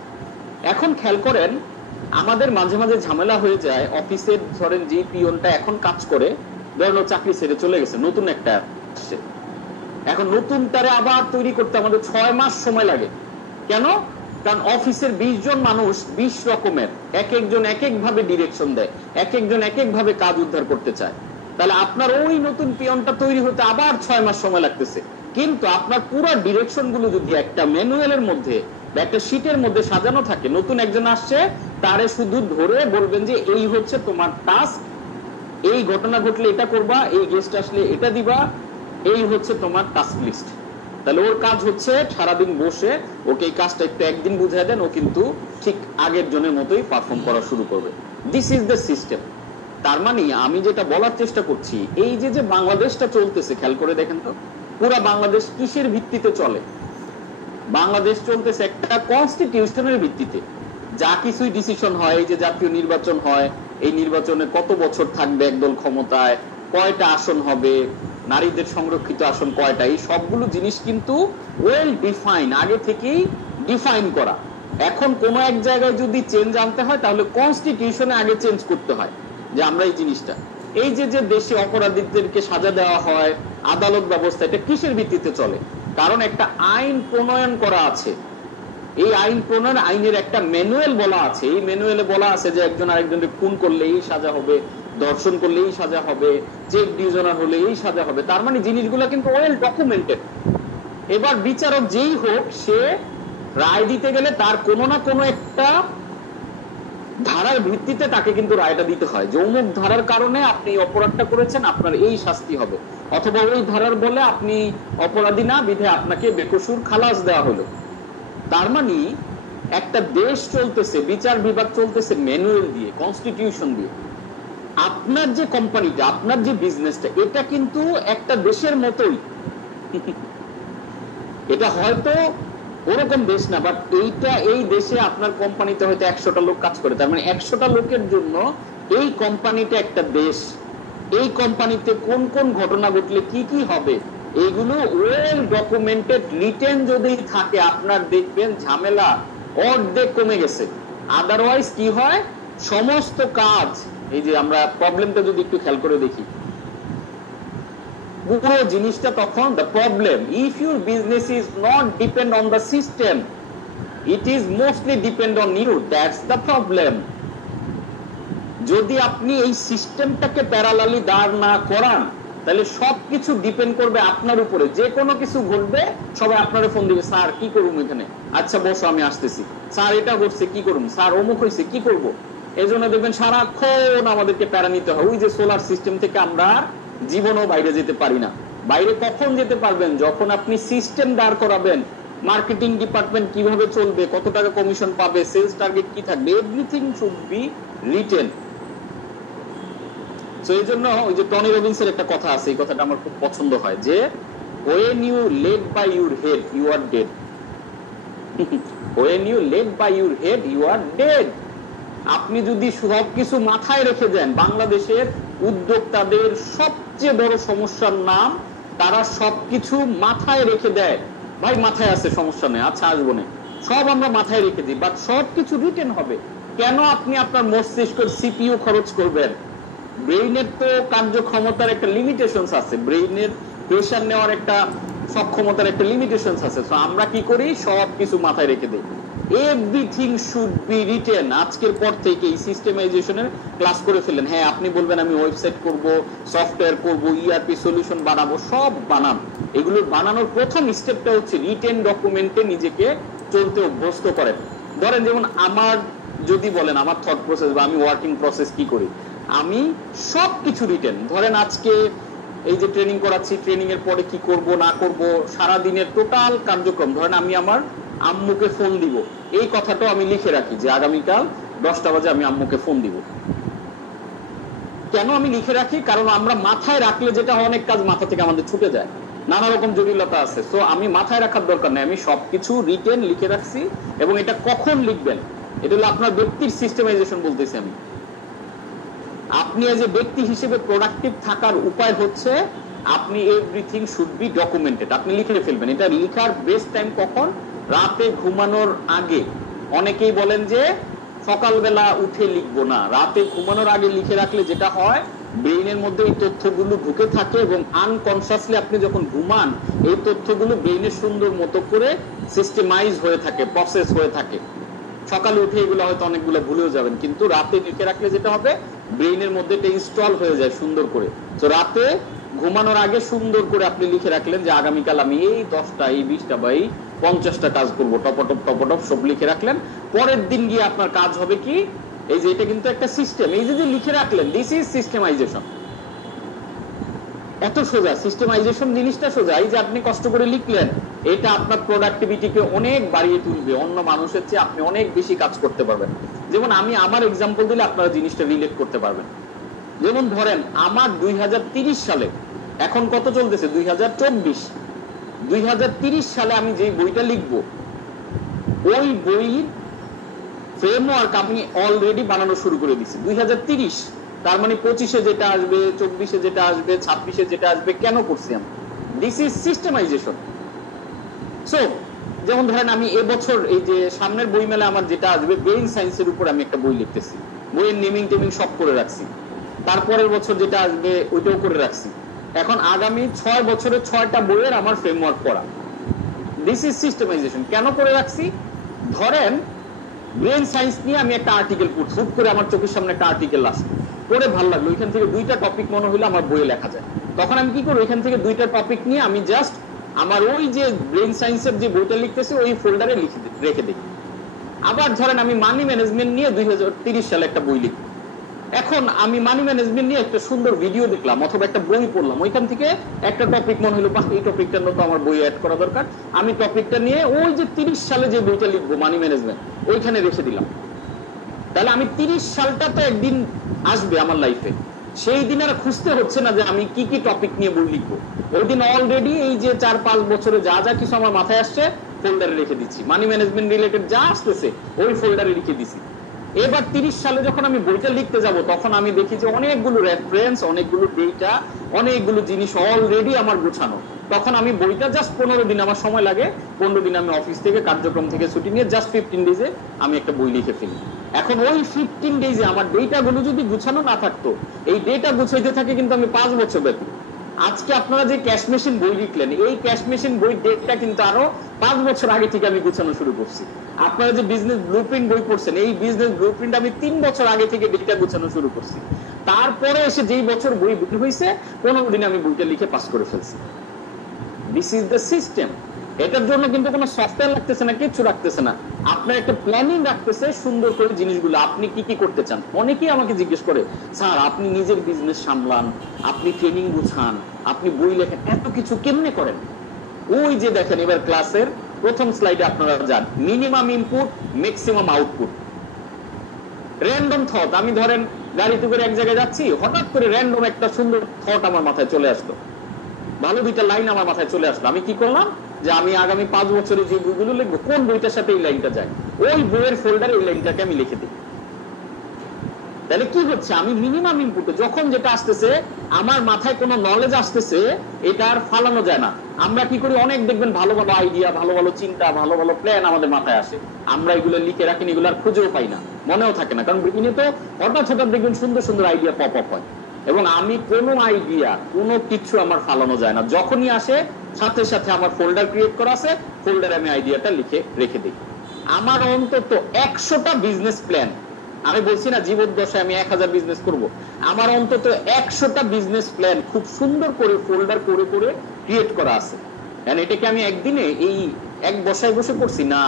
এখন খেয়াল করেন আমাদের মাঝে মাঝে ঝামেলা হয়ে যায়, অফিসের ধরেন যে পিয়নটা এখন কাজ করে, ধরেন ও চাকরি ছেড়ে চলে গেছে, নতুন একটা আসছে, এখন নতুনটারে আবার তৈরি করতে আমাদের 6 মাস সময় লাগে। কেন? কারণ অফিসের 20 জন মানুষ 20 রকমের, এক একজন এক এক ভাবে ডিরেকশন দেয়, এক একজন এক এক ভাবে কাজ উদ্ধার করতে চায়, তাহলে আপনার ওই নতুন পিয়নটা তৈরি হতে আবার 6 মাস সময় লাগতেছে। কিন্তু আপনার পুরো ডিরেকশন গুলো যদি একটা ম্যানুয়ালের মধ্যে বা একটা শীটের মধ্যে সাজানো থাকে, নতুন একজন আসছে তারে শুধু ধরে বলবেন যে এই হচ্ছে তোমার টাস্ক, এই ঘটনা ঘটলে এটা করবা, এই গেস্ট আসলে এটা দিবা, এই হচ্ছে তোমার টাস্ক লিস্ট। তাহলে ওর কাজ হচ্ছে সারাদিন বসে ওকে এই কাজটা একটু একদিন বুঝাই দেন, ও কিন্তু ঠিক আগের জনের মতোই পারফর্ম করা শুরু করবে। This is the system. তার মানে আমি যেটা বলার চেষ্টা করছি, এই যে যে বাংলাদেশটা চলতেছে, খেয়াল করে দেখেন তো পুরা বাংলাদেশ কিসের ভিত্তিতে চলে? বাংলাদেশ চলতেছে একটা কনস্টিটিউশনের ভিত্তিতে। যা কিছুই ডিসিশন হয়, এই যে জাতীয় নির্বাচন হয়, এই নির্বাচনে কত বছর থাকবে একদল ক্ষমতায়, কয়টা আসন হবে, নারীদের সংরক্ষিত আসন কয়টা, এই সবগুলো জিনিস কিন্তু ওয়েল ডিফাইন, আগে থেকেই ডিফাইন করা। এখন কোন এক জায়গায় যদি চেঞ্জ আনতে হয় তাহলে কনস্টিটিউশনে আগে চেঞ্জ করতে হয় যে আমরা এই জিনিসটা, এই যে যে দেশে অপরাধীদেরকে সাজা দেওয়া হয়, আদালত ব্যবস্থা, এটা কিসের ভিত্তিতে চলে? কারণ একটা আইন প্রণয়ন করা আছে, এই আইন প্রণয়ন আইনের একটা ম্যানুয়াল বলা আছে, এই ম্যানুয়ালে বলা আছে যে একজন আরেকজনকে খুন করলে এই সাজা হবে, ধর্ষণ করলে এই সাজা হবে, চেক ডিভিশনার হলে এই সাজা হবে। তার মানে জিনিসগুলো কিন্তু ওয়েল ডকুমেন্টেড। এবার বিচারক যেই হোক, সে রায় দিতে গেলে তার কোনো না কোনো একটা ধারার ভিত্তিতে তাকে কিন্তু রায়টা দিতে হয় যে অমুক ধারার কারণে আপনি অপরাধটা করেছেন, আপনার এই শাস্তি হবে, অথবা ওই ধারার বলে আপনি অপরাধী না, বিধায় আপনাকে বেকসুর খালাস দেওয়া হলো। তার মানে একটা দেশ চলতেছে, বিচার বিভাগ চলতেছে ম্যানুয়াল দিয়ে, কনস্টিটিউশন দিয়ে। আপনার যে কোম্পানিটা, আপনার যে বিজনেসটা, এটা কিন্তু একটা দেশের মতোই। এটা হয়তো ওরকম দেশ না, বাট এইটা এই দেশে আপনার কোম্পানিতে হয়তো 100টা লোক কাজ করে, তার মানে 100টা লোকের জন্য এই কোম্পানিটা একটা দেশ। এই কোম্পানিতে কোন কোন ঘটনা ঘটলে কি কি হবে, এইগুলো ওয়েল ডকুমেন্টেড রিটেন যদি থাকে, আপনার দেখবেন ঝামেলা অর্ধেক কমে গেছে। আদারওয়াইজ কি হয়, সমস্ত কাজ, এই যে আমরা প্রবলেমটা যদি একটু খেয়াল করে দেখি, পুরো জিনিসটা তখন the problem, if your business is not depend on the system, it is mostly depend on you, that's the problem. যদি আপনি এই সিস্টেমটাকে প্যারালালি দাঁড় না করান, তাহলে সবকিছু ডিপেন্ড করবে আপনার উপরে। যে কোনো কিছু ঘটবে সবাই আপনারে ফোন দিবে, স্যার কি করুম এখানে, আচ্ছা বসো আমি আসতেছি, স্যার এটা ঘটছে কি করুম, স্যার অমুক হয়েছে কি করব। এই জন্য দেখবেন সারাক্ষণ আমাদেরকে প্যারা নিতে হয়। ওই যে সোলার সিস্টেম থেকে আমরা জীবনও বাইরে যেতে পারি না। বাইরে কখন যেতে পারবেন? যখন আপনি সিস্টেম দাঁড় করাবেন, মার্কেটিং ডিপার্টমেন্ট কিভাবে চলবে, কত টাকা কমিশন পাবে, সেলস টার্গেট কি থাকবে, everything should be written. So এই জন্য ওই যে টনি রবিন্সের একটা কথা আছে, এই কথাটা আমার খুব পছন্দ হয়, যে when you led by your head you are dead, when you led by your head you are dead। আপনি যদি সবকিছু মাথায় রেখে দেন, বাংলাদেশের উদ্যোক্তাদের সবচেয়ে বড় সমস্যার নাম, তারা সবকিছু মাথায় রেখে দেয় ভাই মাথায় আছে, সমস্যা নেই, আচ্ছা আসবো না, সব আমরা মাথায় রেখে দিই, বাট সবকিছু রিটেন হবে। কেন আপনি আপনার মস্তিষ্কের সিপিইউ খরচ করবেন? ব্রেইনের তো কার্যক্ষমতার একটা লিমিটেশনস আছে, ব্রেইনের প্রেশার নেওয়ার একটা সক্ষমতার একটা লিমিটেশনস আছে। সো আমরা কি করি, সবকিছু মাথায় রেখে দিই। Everything should be written. আজকের পর থেকে এই সিস্টেমাইজেশনের ক্লাস করে ফেলেন। হ্যাঁ, আপনি বলবেন আমি ওয়েবসাইট করব, সফটওয়্যার করব, ইআরপি সলিউশন বানাবো, সব বানান। এগুলো বানানোর প্রথম স্টেপটা হচ্ছে রিটেন ডকুমেন্টে নিজেকে চলতে অভ্যস্ত করেন। ধরেন যেমন আমার, যদি বলেন আমার থট প্রসেস বা আমি ওয়ার্কিং প্রসেস কি করি, আমি সবকিছু রিটেন। ধরেন আজকে এই যে ট্রেনিং করাচ্ছি, ট্রেনিং এর পরে কি করব না করব, সারা দিনের টোটাল কার্যক্রম, ধরেন আমি আমার আম্মুকে ফোন দিব, এই কথাটাও আমি লিখে রাখি যে আগামীকাল 10টা বাজে আমি আম্মুকে ফোন দিব। কেন আমি লিখে রাখি? কারণ আমরা মাথায় রাখলে যেটা অনেক কাজ মাথা থেকে আমাদের ছুটে যায়, নানা রকম জটিলতা আছে। সো আমি মাথায় রাখার দরকার নেই, আমি সবকিছু রিটেন লিখে রাখছি। এবং এটা কখন লিখবেন, এটা হলো আপনার ব্যক্তির সিস্টেমাইজেশন বলতেছি আমি। আপনি এজ এ ব্যক্তি হিসেবে প্রোডাক্টিভ থাকার উপায় হচ্ছে আপনি এভরিথিং শুড বি ডকুমেন্টেড। আপনি লিখে ফেলবেন। এটা লিখার বেস্ট টাইম কখন? রাতে ঘুমানোর আগে। অনেকেই বলেন যে সকালবেলা উঠে লিখবো না, রাতে ঘুমানোর আগে লিখে রাখলে যেটা হয়, ব্রেইনের মধ্যে এই তথ্যগুলো ঢুকে থাকে এবং আনকনসিয়াসলি আপনি যখন ঘুমান এই তথ্যগুলো ব্রেইনের সুন্দর মতো করে সিস্টেমাইজ হয়ে থাকে, প্রসেস হয়ে থাকে। সকালে উঠে এগুলো হয়তো অনেকগুলো ভুলেও যাবেন, কিন্তু রাতে লিখে রাখলে যেটা হবে, ব্রেইনের মধ্যে এটা ইনস্টল হয়ে যায় সুন্দর করে। তো রাতে ঘুমানোর আগে সুন্দর করে আপনি লিখে রাখলেন যে আগামীকাল আমি এই 10টা, এই 20টা বা এই 50টা কাজ করবো, টপটপ সব লিখে রাখলেন। পরের দিন গিয়ে আপনার কাজ হবে কি, এই যে এটা কিন্তু একটা সিস্টেম, এই যে লিখে রাখলেন, দিস ইজ সিস্টেমাইজেশন। এত সোজা সিস্টেমাইজেশন জিনিসটা, সোজা। এই যে আপনি কষ্ট করে লিখলেন, এটা আপনার প্রোডাক্টিভিটিকে অনেক বাড়িয়ে তুলবে, অন্য মানুষের চেয়ে আপনি অনেক বেশি কাজ করতে পারবেন। যেমন আমি আমার এক্সাম্পল দিলে আপনারা জিনিসটা রিলেট করতে পারবেন। যেমন ধরেন আমার 2030 সালে, এখন কত চলতেছে 2024, 2030 সালে আমি যে বইটা লিখবো, ওই বইয়ের ফ্রেমওয়ার্ক আমি অলরেডি বানানো শুরু করে দিছি 2030। তার মানে 25-এ যেটা আসবে, 24-এ যেটা আসবে, 26-এ যেটা আসবে, কেন করছি আমি? This is সিস্টেমাইজেশন। সো যেমন ধরেন আমি এবছর এই যে সামনের বই মেলা আমার যেটা আসবে, ব্রেইন সায়েন্সের উপর আমি একটা বই লিখতেছি, বইয়ের নেমিং টেমিং সব করে রাখছি। তারপরের বছর যেটা আসবে ওইটাও করে রাখছি। এখন আগামী 6 বছরে 6টা বইয়ের আমার ফ্রেমওয়ার্ক করা। This is systemization. কেন করে রাখছি? ধরেন ব্রেন সায়েন্স নিয়ে আমি একটা আর্টিকেল পড়ছি, হুট করে আমার চোখের সামনে একটা আর্টিকেল আসে, পড়ে ভালো লাগলো, ওইখান থেকে 2টা টপিক মনে হলো আমার বইয়ে লেখা যায়। তখন আমি কি করবো, এখান থেকে 2টা টপিক নিয়ে আমি জাস্ট আমার ওই যে ব্রেন সায়েন্সের যে বইটা লিখতেছি ওই ফোল্ডারে রেখে দিই। আবার ধরেন আমি মানি ম্যানেজমেন্ট নিয়ে 2030 সালে একটা বই লিখবো। এখন আমি মানি ম্যানেজমেন্ট নিয়ে একটা সুন্দর ভিডিও দেখলাম অথবা একটা বই পড়লাম, ওইখান থেকে একটা টপিক মনে হলো, বাহ এই টপিকটার মতো আমার বই অ্যাড করা দরকার, আমি টপিকটা নিয়ে ওই যে 30 সালে যে বইটা লিখবো মানি ম্যানেজমেন্ট, ওইখানে রেখে দিলাম। তাহলে আমি 30 সালটা তো একদিন আসবে আমার লাইফে, সেই দিন আর খুঁজতে হচ্ছে না যে আমি কি কি টপিক নিয়ে বই লিখবো। ওই দিন অলরেডি এই যে 4-5 বছরে যা যা কিছু আমার মাথায় আসছে ফোল্ডারে রেখে দিচ্ছি, মানি ম্যানেজমেন্ট রিলেটেড যা আসতেছে ওই ফোল্ডারে রেখে দিছি। এবার 30 সালে যখন আমি বইটা লিখতে যাব, তখন আমি দেখি যে অনেকগুলো রেফারেন্স, অনেকগুলো ডেটা, অনেকগুলো জিনিস অলরেডি আমার গোছানো। তখন আমি বইটা জাস্ট 15 দিন আমার সময় লাগে, 15 দিন আমি অফিস থেকে কার্যক্রম থেকে ছুটি নিয়ে জাস্ট 15 ডেজে আমি একটা বই লিখে ফেলি। এখন ওই 15 ডেজে আমার ডেটাগুলো যদি গুছানো না থাকতো, এই ডেটা গুছাইতে থাকে কিন্তু আমি 5 বছর ব্যাপী। আজকে আপনারা যে ক্যাশ মেশিন বই লিখলেন, এই ক্যাশ মেশিন বই ডেটটা কিন্তু আরো 5 বছর আগে থেকে আমি গুছানো শুরু করছি। আপনারা যে বিজনেস ব্লুপ্রিন্ট বই পড়ছেন, এই বিজনেস ব্লুপ্রিন্ট আমি 3 বছর আগে থেকে ডেটা গুছানো শুরু করছি। তারপরে এসে যেই বছর বই বিক্রি হয়েছে 15 দিনে আমি বইটা লিখে পাস করে ফেলছি। This is the system. এটার জন্য কিন্তু কোনো সফটওয়্যার লাগতেছে না, কিছু রাখতেছে না, আপনার একটা প্ল্যানিং রাখতেছে সুন্দর করে জিনিসগুলো, আপনি কি কি করতে চান। অনেকেই আমাকে জিজ্ঞেস করে, স্যার আপনি নিজের বিজনেস সামলান, আপনি ট্রেনিং গুছান, আপনি বই লেখেন, এত কিছু কেমনে করেন? ওই যে দেখেন এবার ক্লাসের প্রথম স্লাইডে আপনারা যান, minimum input maximum output. Random thought, আমি ধরেন গাড়িতে করে এক জায়গায় যাচ্ছি, হঠাৎ করে র্যান্ডম একটা সুন্দর থট আমার মাথায় চলে আসলো, ভালো 2টা লাইন আমার মাথায় চলে আসলো। আমি কি করলাম, যে আমি আগামী 5 বছরে যে বইগুলো লিখবো, কোন বইটার সাথে এই লাইনটা যায়, ওই বইয়ের ফোল্ডারে এই লাইনটাকে আমি লিখে দিই। তাহলে কি হচ্ছে, আমি মিনিমাম ইনপুট যখন যেটা আসতেছে আমার মাথায় কোনো নলেজ আসতেছে এটা আর ফালানো যায় না। আমরা কি করি, অনেক দেখবেন ভালো ভালো আইডিয়া, ভালো ভালো চিন্তা, ভালো ভালো প্ল্যান আমাদের মাথায় আসে, আমরা এগুলো লিখে রাখি, এগুলো আর খুঁজেও পাই না, মনেও থাকে না, কারণ ব্রেইনে তো হঠাৎ হঠাৎ দেখবেন সুন্দর সুন্দর আইডিয়া পপ আপ হয়। এবং আমি কোনো আইডিয়া কোনো কিছু আমার ফালানো যায় না, যখনই আসে সাথে সাথে আমার ফোল্ডার ক্রিয়েট করা আছে, ফোল্ডারে আমি আইডিয়াটা লিখে রেখে দিই। আমার অন্তত 100টা বিজনেস প্ল্যান, আমি বলছি না জীবদ্দশায় আমি 1000 বিজনেস করব, আমার অন্তত 100টা বিজনেস প্ল্যান খুব সুন্দর করে ফোল্ডার করে করে ক্রিয়েট করা আছে। এটাকে আমি একদিনে এই এক বসায় বসে করছি না,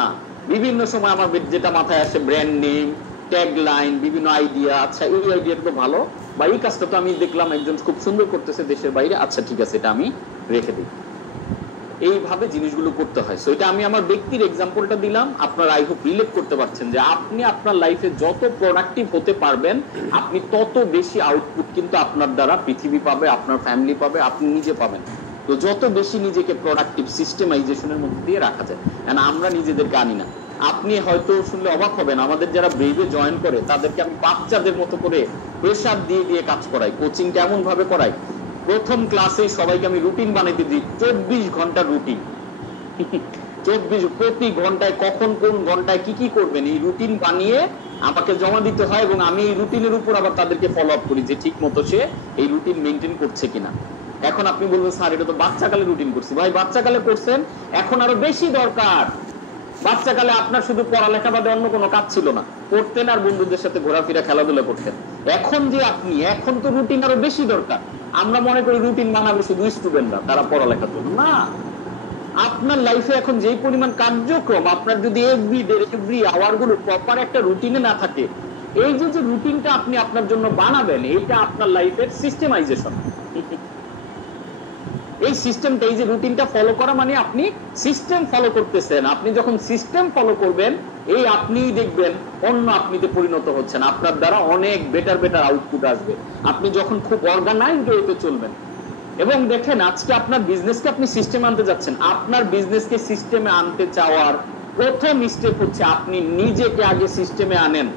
বিভিন্ন সময় আমার যেটা মাথায় আসে, ব্র্যান্ড নেম, ট্যাগ লাইন, বিভিন্ন আইডিয়া, আচ্ছা এই আইডিয়াটা তো ভালো, বা এই কাজটা তো আমি দেখলাম একজন খুব সুন্দর করতেছে দেশের বাইরে, আচ্ছা ঠিক আছে এটা আমি রেখে দিই। এইভাবে জিনিসগুলো করতে হয়। সো এটা আমি আমার ব্যক্তির এক্সাম্পলটা দিলাম, আপনারা আই হোপ রিলেট করতে পারছেন যে আপনি আপনার লাইফে যত প্রোডাক্টিভ হতে পারবেন আপনি তত বেশি আউটপুট কিন্তু আপনার দ্বারা পৃথিবী পাবে, আপনার ফ্যামিলি পাবে, আপনি নিজে পাবেন। তো যত বেশি নিজেকে প্রোডাক্টিভ সিস্টেমাইজেশনের মধ্যে দিয়ে রাখা যায়, কারণ আমরা নিজেদেরকে আনি না। আপনি হয়তো শুনলে অবাক হবেন, আমাদের যারা ব্রেভে জয়েন করে তাদেরকে আমি বাচ্চাদের মতো করে প্রেশার দিয়ে দিয়ে কাজ করাই, কোচিংটা এমন ভাবে করাই, প্রথম ক্লাসে সবাইকে আমি রুটিন বানাইতে দিই, 24 ঘন্টার রুটিন। 24 প্রতি ঘন্টায় কখন কোন ঘন্টায় কি কি করবেন এই রুটিন বানিয়ে আমাকে জমা দিতে হয়, এবং আমি এই রুটিনের উপর আবার তাদেরকে ফলো আপ করি যে ঠিক মতো সে এই রুটিন মেনটেন করছে কিনা। এখন আপনি বলবেন স্যার এটা তো বাচ্চাকালে রুটিন করছি, ভাই বাচ্চাকালে করছেন, এখন আরো বেশি দরকার। বাচ্চাকালে আপনার শুধু পড়ালেখা বাদে অন্য কোনো কাজ ছিল না, পড়তেন আর বন্ধুদের সাথে ঘোরাফেরা খেলাধুলা করতেন। এখন যে আপনি, এখন তো রুটিন আরো বেশি দরকার। আমরা মনে করি রুটিন বানাবে শুধু স্টুডেন্টরা, তারা পড়ালেখার জন্য না। আপনার লাইফে এখন যেই পরিমাণ কার্যক্রম, আপনার যদি এভরি আওয়ার গুলো প্রপার একটা রুটিনে না থাকে, এই যে যে রুটিনটা আপনি আপনার জন্য বানাবেন, এইটা আপনার লাইফের সিস্টেমাইজেশন। এই সিস্টেমটা, এই যে রুটিনটা ফলো করা মানে আপনি সিস্টেম ফলো করতেছেন। আপনি যখন সিস্টেম ফলো করবেন, এই আপনিই দেখবেন অন্য আপনিতে পরিণত হচ্ছেন, আপনার দ্বারা অনেক বেটার বেটার আউটপুট আসবে। আপনি যখন খুব অর্গানাইজড হয়ে চলবেন, এবং দেখেন আজকে আপনার বিজনেসকে আপনি সিস্টেমে আনতে যাচ্ছেন, আপনার বিজনেসকে সিস্টেমে আনতে চাওয়ার প্রথম স্টেপ হচ্ছে আপনি নিজেকে আগে সিস্টেমে আনেন।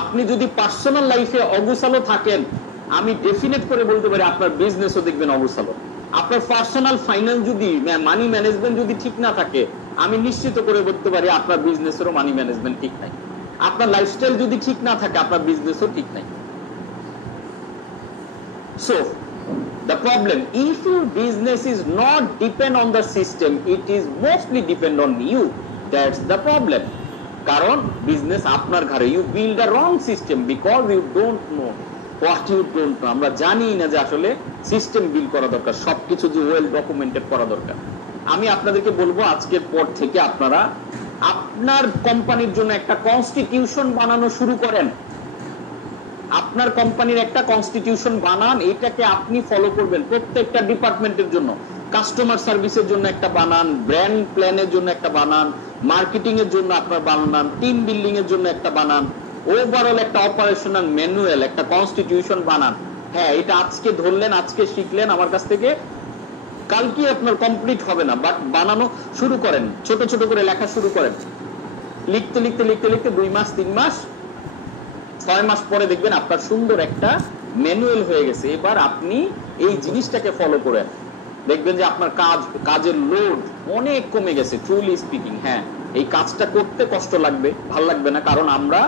আপনি যদি পার্সোনাল লাইফে অগুছালো থাকেন, আমি ডেফিনেট করে বলতে পারি আপনার বিজনেসও দেখবেন অগুছালো। আপনার পার্সোনাল ফাইন্যান্স যদি, মানি ম্যানেজমেন্ট যদি ঠিক না থাকে, আমি নিশ্চিত করে বলতে পারি আপনার বিজনেসেরও মানি ম্যানেজমেন্ট ঠিক নাই। আপনার লাইফস্টাইল যদি ঠিক না থাকে, আপনার বিজনেসও ঠিক নাই। So the problem, if your business is not depend on the system, it is mostly depend on you. That's the problem. কারণ বিজনেস আপনার ঘরে, you build a wrong system because you don't know what you don't know. আমরা জানি না যে আসলে system build করা দরকার, সবকিছু যে ওয়েল ডকুমেন্টেড করা দরকার। আমি আপনাদেরকে বলবো আজকের পর থেকে আপনারা আপনার কোম্পানির জন্য একটা কনস্টিটিউশন বানানো শুরু করেন। আপনার কোম্পানির একটা কনস্টিটিউশন বানান, এটাকে আপনি ফলো করবেন প্রত্যেকটা ডিপার্টমেন্টের জন্য। কাস্টমার সার্ভিসের জন্য একটা বানান, ব্র্যান্ড প্ল্যানের জন্য একটা বানান, মার্কেটিং এর জন্য আপনার বানান, টিম বিল্ডিং এর জন্য একটা বানান, ওভারঅল একটা অপারেশনাল ম্যানুয়াল, একটা কনস্টিটিউশন বানান। হ্যাঁ, এটা আজকে ধরলেন, আজকে শিখলেন আমার কাছ থেকে, কালকে আপনার কমপ্লিট হবে না, বাট বানানো শুরু করেন, ছোট ছোট করে লেখা শুরু করেন। লিখতে লিখতে লিখতে লিখতে 2 মাস 3 মাস 6 মাস পরে দেখবেন আপনার সুন্দর একটা ম্যানুয়াল হয়ে গেছে। এবার আপনি এই জিনিসটাকে ফলো করেন, দেখবেন যে আপনার কাজের লোড অনেক কমে গেছে। ট্রুলি স্পিকিং, হ্যাঁ এই কাজটা করতে কষ্ট লাগবে, ভালো লাগবে না, কারণ আমরা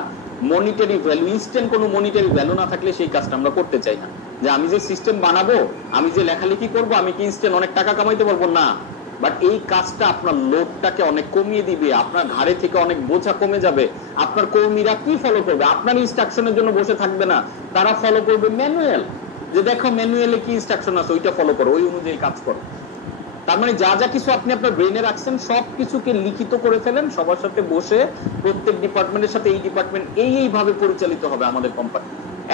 মনিটারি ভ্যালু, ইনস্ট্যান্ট কোনো মনিটারি ভ্যালু না থাকলে সেই কাজটা আমরা করতে চাই না। যে আমি যে সিস্টেম বানাবো, আমি যে লেখালেখি করব, আমি কি ইনস্ট্যান্ট অনেক টাকা কামাইতে পারবো না, বাট এই কাজটা আপনার লোডটাকে অনেক কমিয়ে দিবে, আপনার ঘাড়ে থেকে অনেক বোঝা কমে যাবে। আপনার কর্মীরা কি ফলো করবে, আপনার ইনস্ট্রাকশনের জন্য বসে থাকবে না, তারা ফলো করবে ম্যানুয়াল, যে দেখো ম্যানুয়ালে কি ইনস্ট্রাকশন আছে ওইটা ফলো করো, ওই অনুযায়ী কাজ করো। তার মানে যা যা কিছু আপনি আপনার ব্রেইনে রাখছেন সব কিছুকে লিখিত করে ফেলেন, সবার সাথে বসে প্রত্যেক ডিপার্টমেন্টের সাথে এই ডিপার্টমেন্ট এইভাবে পরিচালিত হবে আমাদের কোম্পানি।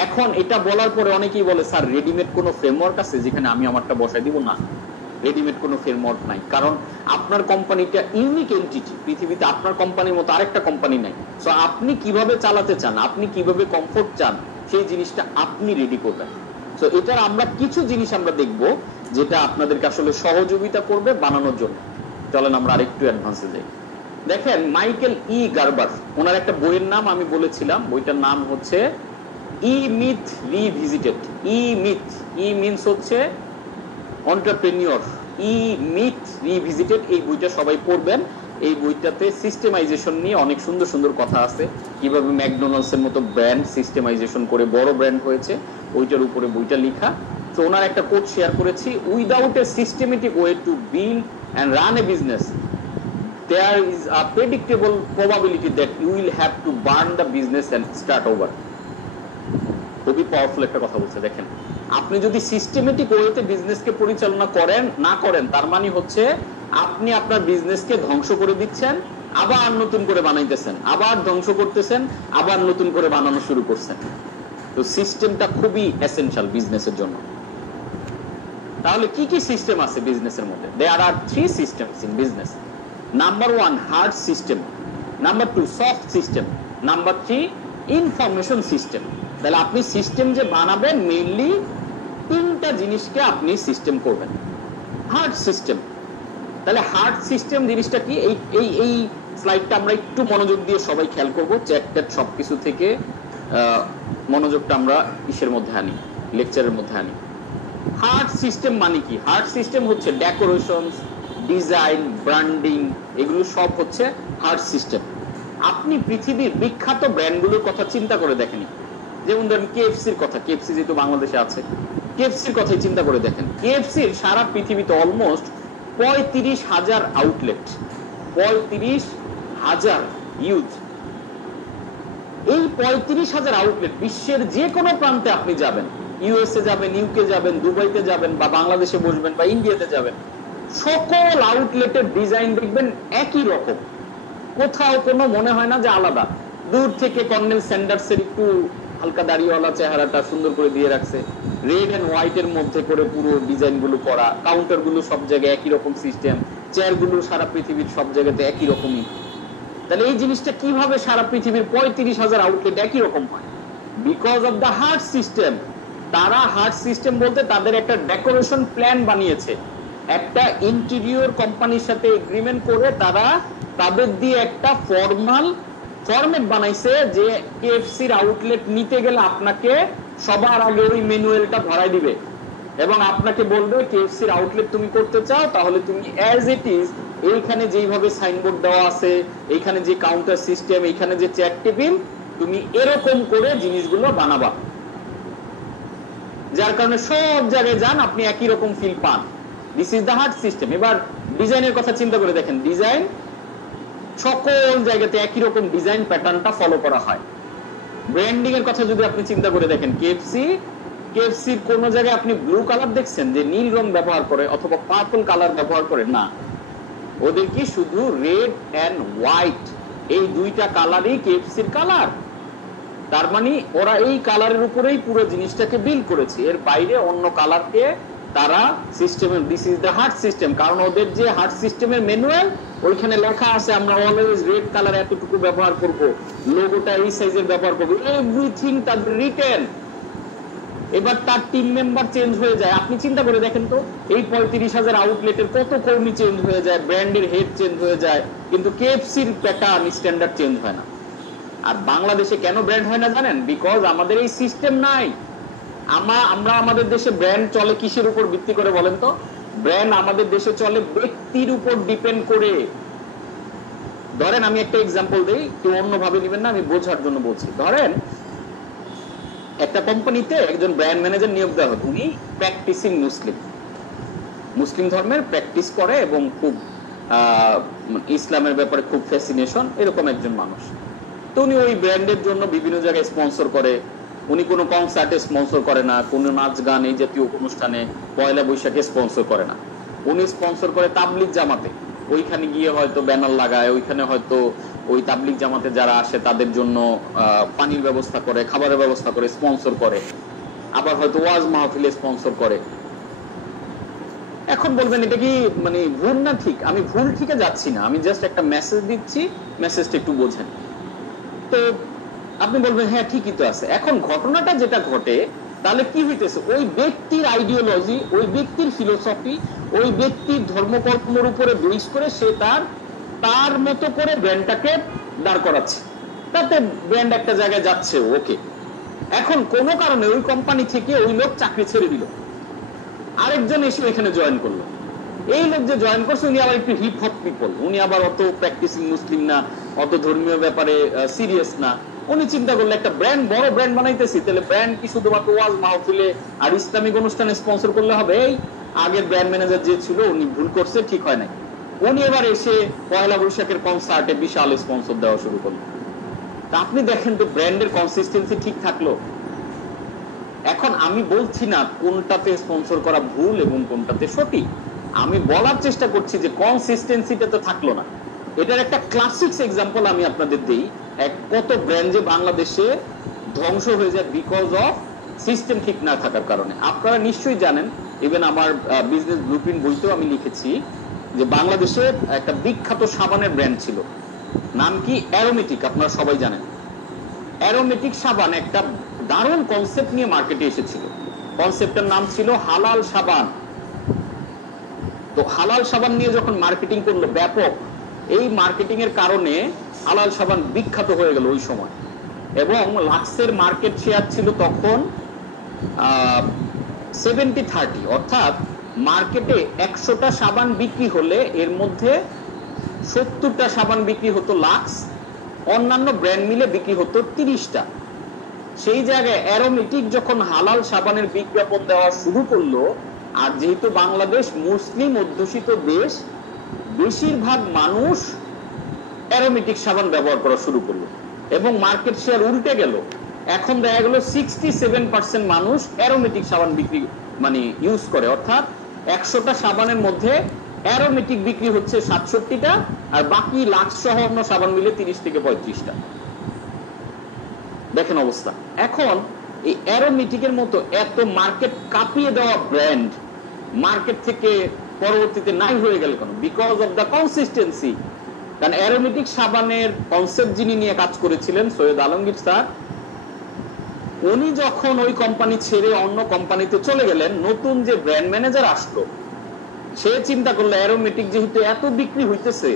এখন এটা বলার পরে অনেকেই বলে স্যার রেডিমেড কোনো ফ্রেমওয়ার্ক আছে যেখানে আমি আমারটা বসাই দিব? না, রেডিমেড কোনো ফ্রেমওয়ার্ক নাই, কারণ আপনার কোম্পানিটা ইউনিক এন্টিটি, পৃথিবীতে আপনার কোম্পানির মতো আরেকটা কোম্পানি নাই। সো আপনি কিভাবে চালাতে চান, আপনি কিভাবে কমফোর্ট চান, সেই জিনিসটা আপনি রেডি করবেন। সো এটার আমরা কিছু জিনিস আমরা দেখব যেটা আপনাদেরকে আসলে সহযোগিতা করবে বানানোর জন্য। চলেন আমরা আরেকটু অ্যাডভান্সে যাই। দেখেন মাইকেল ই গার্বার, ওনার একটা বইয়ের নাম আমি বলেছিলাম, বইটার নাম হচ্ছে ই মিথ রিভিজিটেড। ই মিথ, ই মিনস হচ্ছে এন্টারপ্রেনিউর, ই মিথ রিভিজিটেড। এই বইটা সবাই পড়বেন। এই বইটাতে সিস্টেমাইজেশন নিয়ে অনেক সুন্দর সুন্দর কথা আছে, কিভাবে ম্যাকডোনাল্ডস এর মতো ব্র্যান্ড সিস্টেমাইজেশন করে বড় ব্র্যান্ড হয়েছে, ওইটার উপরে বইটা লেখা। তো ওনার একটা কোট শেয়ার করেছি, without a systematic way to build and run a business there is a predictable probability that you will have to burn the business and start over. খুবই পাওয়ারফুল একটা কথা বলছে। দেখেন, আপনি যদি সিস্টেমেটিক ওয়েতে বিজনেসকে পরিচালনা করেন তার মানে হচ্ছে আপনি আপনার বিজনেসকে ধ্বংস করে দিচ্ছেন, আবার নতুন করে বানাইতেছেন, আবার ধ্বংস করতেছেন, আবার নতুন করে বানানো শুরু করছেন। তো সিস্টেমটা খুবই এসেনশিয়াল বিজনেসের জন্য। তাহলে কি কি সিস্টেম আছে বিজনেসের মধ্যে? দেয়ার আর 3 systems in business. Number 1, hard system. Number 2, soft system. Number 3, information system. তাহলে আপনি সিস্টেম যে বানাবেন মেইনলি 3টা জিনিসকে আপনি সিস্টেম করবেন। হার্ড সিস্টেম, তাহলে হার্ড সিস্টেম জিনিসটা কি? এই স্লাইডটা আমরা একটু মনোযোগ দিয়ে সবাই খেয়াল করব। চ্যাট সবকিছু থেকে মনোযোগটা আমরা ইসের মধ্যে আনি, লেকচারের মধ্যে আনি। হার্ড সিস্টেম মানে কি? হার্ড সিস্টেম হচ্ছে ডেকোরেশন, ডিজাইন, ব্র্যান্ডিং, এগুলো সব হচ্ছে হার্ড সিস্টেম। আপনি পৃথিবীর বিখ্যাত ব্র্যান্ডগুলোর কথা চিন্তা করে দেখেন, যেমন ধরেন কেএফসির কথা, কেএফসি যেহেতু বাংলাদেশে আছে, কেএফসির কথাই চিন্তা করে দেখেন। কেএফসির সারা পৃথিবীতে অলমোস্ট 35,000 আউটলেট, 35,000 ইউজ। এই 35,000 আউটলেট বিশ্বের যে কোনো প্রান্তে আপনি যাবেন, ইউএসএ যাবেন, ইউকে যাবেন, দুবাইতে যাবেন, বা বাংলাদেশে বসবেন, বা ইন্ডিয়াতে যাবেন, সকল আউটলেটের ডিজাইন দেখবেন একই রকম, কোথাও কোনো মনে হয় না যে আলাদা। দূর থেকে কর্নেল স্যান্ডার্সের একটু হালকা দাড়িওয়ালা চেহারাটা সুন্দর করে দিয়ে রাখছে, রেড এন্ড হোয়াইট এর মধ্যে করে পুরো ডিজাইন গুলো করা, কাউন্টার গুলো সব জায়গায় একই রকম সিস্টেম, চেয়ার গুলো সারা পৃথিবীর সব জায়গাতে একই রকমই। তাহলে এই জিনিসটা কিভাবে সারা পৃথিবীর 35,000 আউটলেট একই রকম হয়? Because of the hard system. তারা হার্ড সিস্টেম বলতে তাদের একটা ডেকোরেশন প্ল্যান বানিয়েছে, একটা ইন্টেরিয়র কোম্পানির সাথে এগ্রিমেন্ট করে তারা তাদের দিয়ে একটা ফরম্যাট বানাইছে যে কেএফসির আউটলেট নিতে গেলে আপনাকে সবার আগে ওই ম্যানুয়ালটা ভরাই দিবে এবং আপনাকে বলবে কেএফসির আউটলেট তুমি করতে চাও, তাহলে তুমি অ্যাজ ইট ইজ এইখানে যেইভাবে সাইনবোর্ড দেওয়া আছে, এইখানে যে কাউন্টার সিস্টেম, এইখানে যে চেয়ার টেবিল, তুমি এরকম করে জিনিসগুলো বানাবা, যার কারণে সব জায়গায় যান আপনি একই রকম ফিল পান। This is the hard system. এবার ডিজাইনের কথা চিন্তা করে দেখেন, ডিজাইন সকল জায়গাতে একই রকম ডিজাইন প্যাটার্নটা ফলো করা হয়। ব্র্যান্ডিং এর কথা যদি আপনি চিন্তা করে দেখেন, কেএফসির কোন জায়গায় আপনি ব্লু কালার দেখছেন যে নীল রং ব্যবহার করে অথবা পার্পল কালার ব্যবহার করে? না, ওদের কি শুধু রেড এন্ড হোয়াইট, এই দুইটা কালারই কেএফসির কালার। তার মানে ওরা এই কালারের উপরেই পুরো জিনিসটাকে বিল্ড করেছে, এর বাইরে অন্য কালারকে তারা সিস্টেমের, this is the hard system. কারণ ওদের যে হার্ড সিস্টেমের ম্যানুয়াল, ওইখানে লেখা আছে আমরা অলওয়েজ রেড কালার এতটুকু ব্যবহার করব, লোগোটা এই সাইজের ব্যবহার করব, এভরিথিং তাদের রিটেন। এবার তার টিম মেম্বার চেঞ্জ হয়ে যায়, আপনি চিন্তা করে দেখেন তো, এই 35,000 আউটলেটের কত কর্মী চেঞ্জ হয়ে যায়, ব্র্যান্ডের হেড চেঞ্জ হয়ে যায়, কিন্তু কেএফসির প্যাটার্ন স্ট্যান্ডার্ড চেঞ্জ হয় না। আর বাংলাদেশে কেন ব্র্যান্ড হয় না জানেন? বিকজ আমাদের এই সিস্টেম নাই। আমরা আমাদের দেশে ব্র্যান্ড চলে কিসের উপর ভিত্তি করে বলেন তো? ব্র্যান্ড আমাদের দেশে চলে ব্যক্তির উপর ডিপেন্ড করে। ধরেন আমি একটা এক্সাম্পল দেই, কেউ অন্যভাবে নেবেন না, আমি বোঝার জন্য বলছি। ধরেন একটা কোম্পানিতে একজন ব্র্যান্ড ম্যানেজার নিয়োগ দেওয়া হয়, উনি প্র্যাকটিসিং মুসলিম ধর্মের প্র্যাকটিস করে এবং খুব ইসলামের ব্যাপারে খুব ফ্যাসিনেশন, এরকম একজন মানুষ। তো উনি ওই ব্র্যান্ডের জন্য বিভিন্ন জায়গায় স্পন্সর করে। উনি কোনো কনসার্টে স্পন্সর করে না, কোনো নাচ গান এই জাতীয় অনুষ্ঠানে, পয়লা বৈশাখে স্পন্সর করে না। উনি স্পন্সর করে তাবলিগ জামাতে, ওইখানে গিয়ে হয়তো ব্যানার লাগায়, ওইখানে হয়তো ওই তাবলিগ জামাতে যারা আসে তাদের জন্য পানির ব্যবস্থা করে, খাবারের ব্যবস্থা করে, স্পন্সর করে। আবার হয়তো ওয়াজ মাহফিলে স্পন্সর করে। এখন বলবেন এটা কি মানে ভুল না ঠিক? আমি ভুল ঠিকে যাচ্ছি না, আমি জাস্ট একটা মেসেজ দিচ্ছি, মেসেজটা একটু বোঝেন। তো আপনি বলবেন হ্যাঁ ঠিকই তো আছে। এখন ঘটনাটা যেটা ঘটে, তাহলে কি হইতেছে? ওই ব্যক্তির আইডিওলজি, ওই ব্যক্তির ফিলোসফি, ওই ব্যক্তির ধর্মকর্মের উপরে বেস করে সে তার তার মতো করে ব্র্যান্ডটাকে দাঁড় করাচ্ছে, তাতে ব্র্যান্ড একটা জায়গায় যাচ্ছে, ওকে। এখন কোনো কারণে ওই কোম্পানি থেকে ওই লোক চাকরি ছেড়ে দিল, আরেকজন এসে এখানে জয়েন করলো। এই লোক যে জয়েন করছে উনি আবার একটু হিপ হপ পিপল, উনি আবার অত প্র্যাকটিসিং মুসলিম না, অত ধর্মীয় ব্যাপারে সিরিয়াস না। উনি চিন্তা করলে একটা ব্র্যান্ড, বড় ব্র্যান্ড বানাইতেছি, তাহলে ব্র্যান্ড কি শুধুমাত্র ওয়াজ মাহফিলে আর ইসলামিক অনুষ্ঠানে স্পন্সর করলে হবে? এই আগের ব্র্যান্ড ম্যানেজার যে ছিল উনি ভুল করছে, ঠিক হয় নাই। উনি এবার এসে পয়লা বৈশাখের কনসার্টে বিশাল স্পন্সর দেওয়া শুরু করলো। তা আপনি দেখেন তো ব্র্যান্ডের কনসিস্টেন্সি ঠিক থাকলো? এখন আমি বলছি না কোনটাতে স্পন্সর করা ভুল এবং কোনটাতে সঠিক, আমি বলার চেষ্টা করছি যে কনসিস্টেন্সিটা তো থাকলো না। এটার একটা ক্লাসিক্স এক্সাম্পল আমি আপনাদের দিই, কত ব্র্যান্ড যে বাংলাদেশে ধ্বংস হয়ে যায় বিকজ অফ সিস্টেম ঠিক না থাকার কারণে। আপনারা নিশ্চয়ই জানেন, ইভেন আমার বিজনেস ব্লুপ্রিন্ট বইতেও আমি লিখেছি যে বাংলাদেশে একটা বিখ্যাত সাবানের ব্র্যান্ড ছিল, নাম কি অ্যারোমেটিক, আপনারা সবাই জানেন। অ্যারোমেটিক সাবান একটা দারুণ কনসেপ্ট নিয়ে মার্কেটে এসেছিল, কনসেপ্টের নাম ছিল হালাল সাবান। তো হালাল সাবান নিয়ে যখন মার্কেটিং করলো ব্যাপক, এই মার্কেটিং এর কারণে হালাল সাবান বিখ্যাত হয়ে গেল ওই সময়, এবং লাক্সের মার্কেট শেয়ার ছিল তখন 70-30, অর্থাৎ মার্কেটে 100টা সাবান বিক্রি হলে এর মধ্যে 70টা সাবান বিক্রি হতো লাক্স, অন্যান্য ব্র্যান্ড মিলে বিক্রি হতো 30টা। সেই জায়গায় অ্যারোমেটিক যখন হালাল সাবানের বিজ্ঞাপন দেওয়া শুরু করলো, আর যেহেতু বাংলাদেশ মুসলিম অধ্যুষিত দেশ, বেশিরভাগ মানুষ অ্যারোমেটিক সাবান ব্যবহার করা শুরু করলো এবং মার্কেট শেয়ার উল্টে গেল। এখন দেখা গেল 67% মানুষ অ্যারোমেটিক সাবান বিক্রি ইউজ করে, অর্থাৎ 100টা সাবানের মধ্যে অ্যারোমেটিক বিক্রি হচ্ছে 67টা, আর বাকি লাক্স সহ অন্য সাবান মিলে 30 থেকে 35টা। দেখেন অবস্থা। এখন এই অ্যারোমেটিকের মতো এত মার্কেট কাঁপিয়ে দেওয়া ব্র্যান্ড মার্কেট থেকে পরবর্তীতে নাই হয়ে গেল কেন? Because of the consistency. কারণ অ্যারোমেটিক সাবানের কনসেপ্ট যিনি নিয়ে কাজ করেছিলেন সৈয়দ আলমগীর স্যার, উনি যখন ওই কোম্পানি ছেড়ে অন্য কোম্পানিতে চলে গেলেন, নতুন যে ব্র্যান্ড ম্যানেজার আসলো সে চিন্তা করলো অ্যারোমেটিক যেহেতু এত বিক্রি হইতেছে,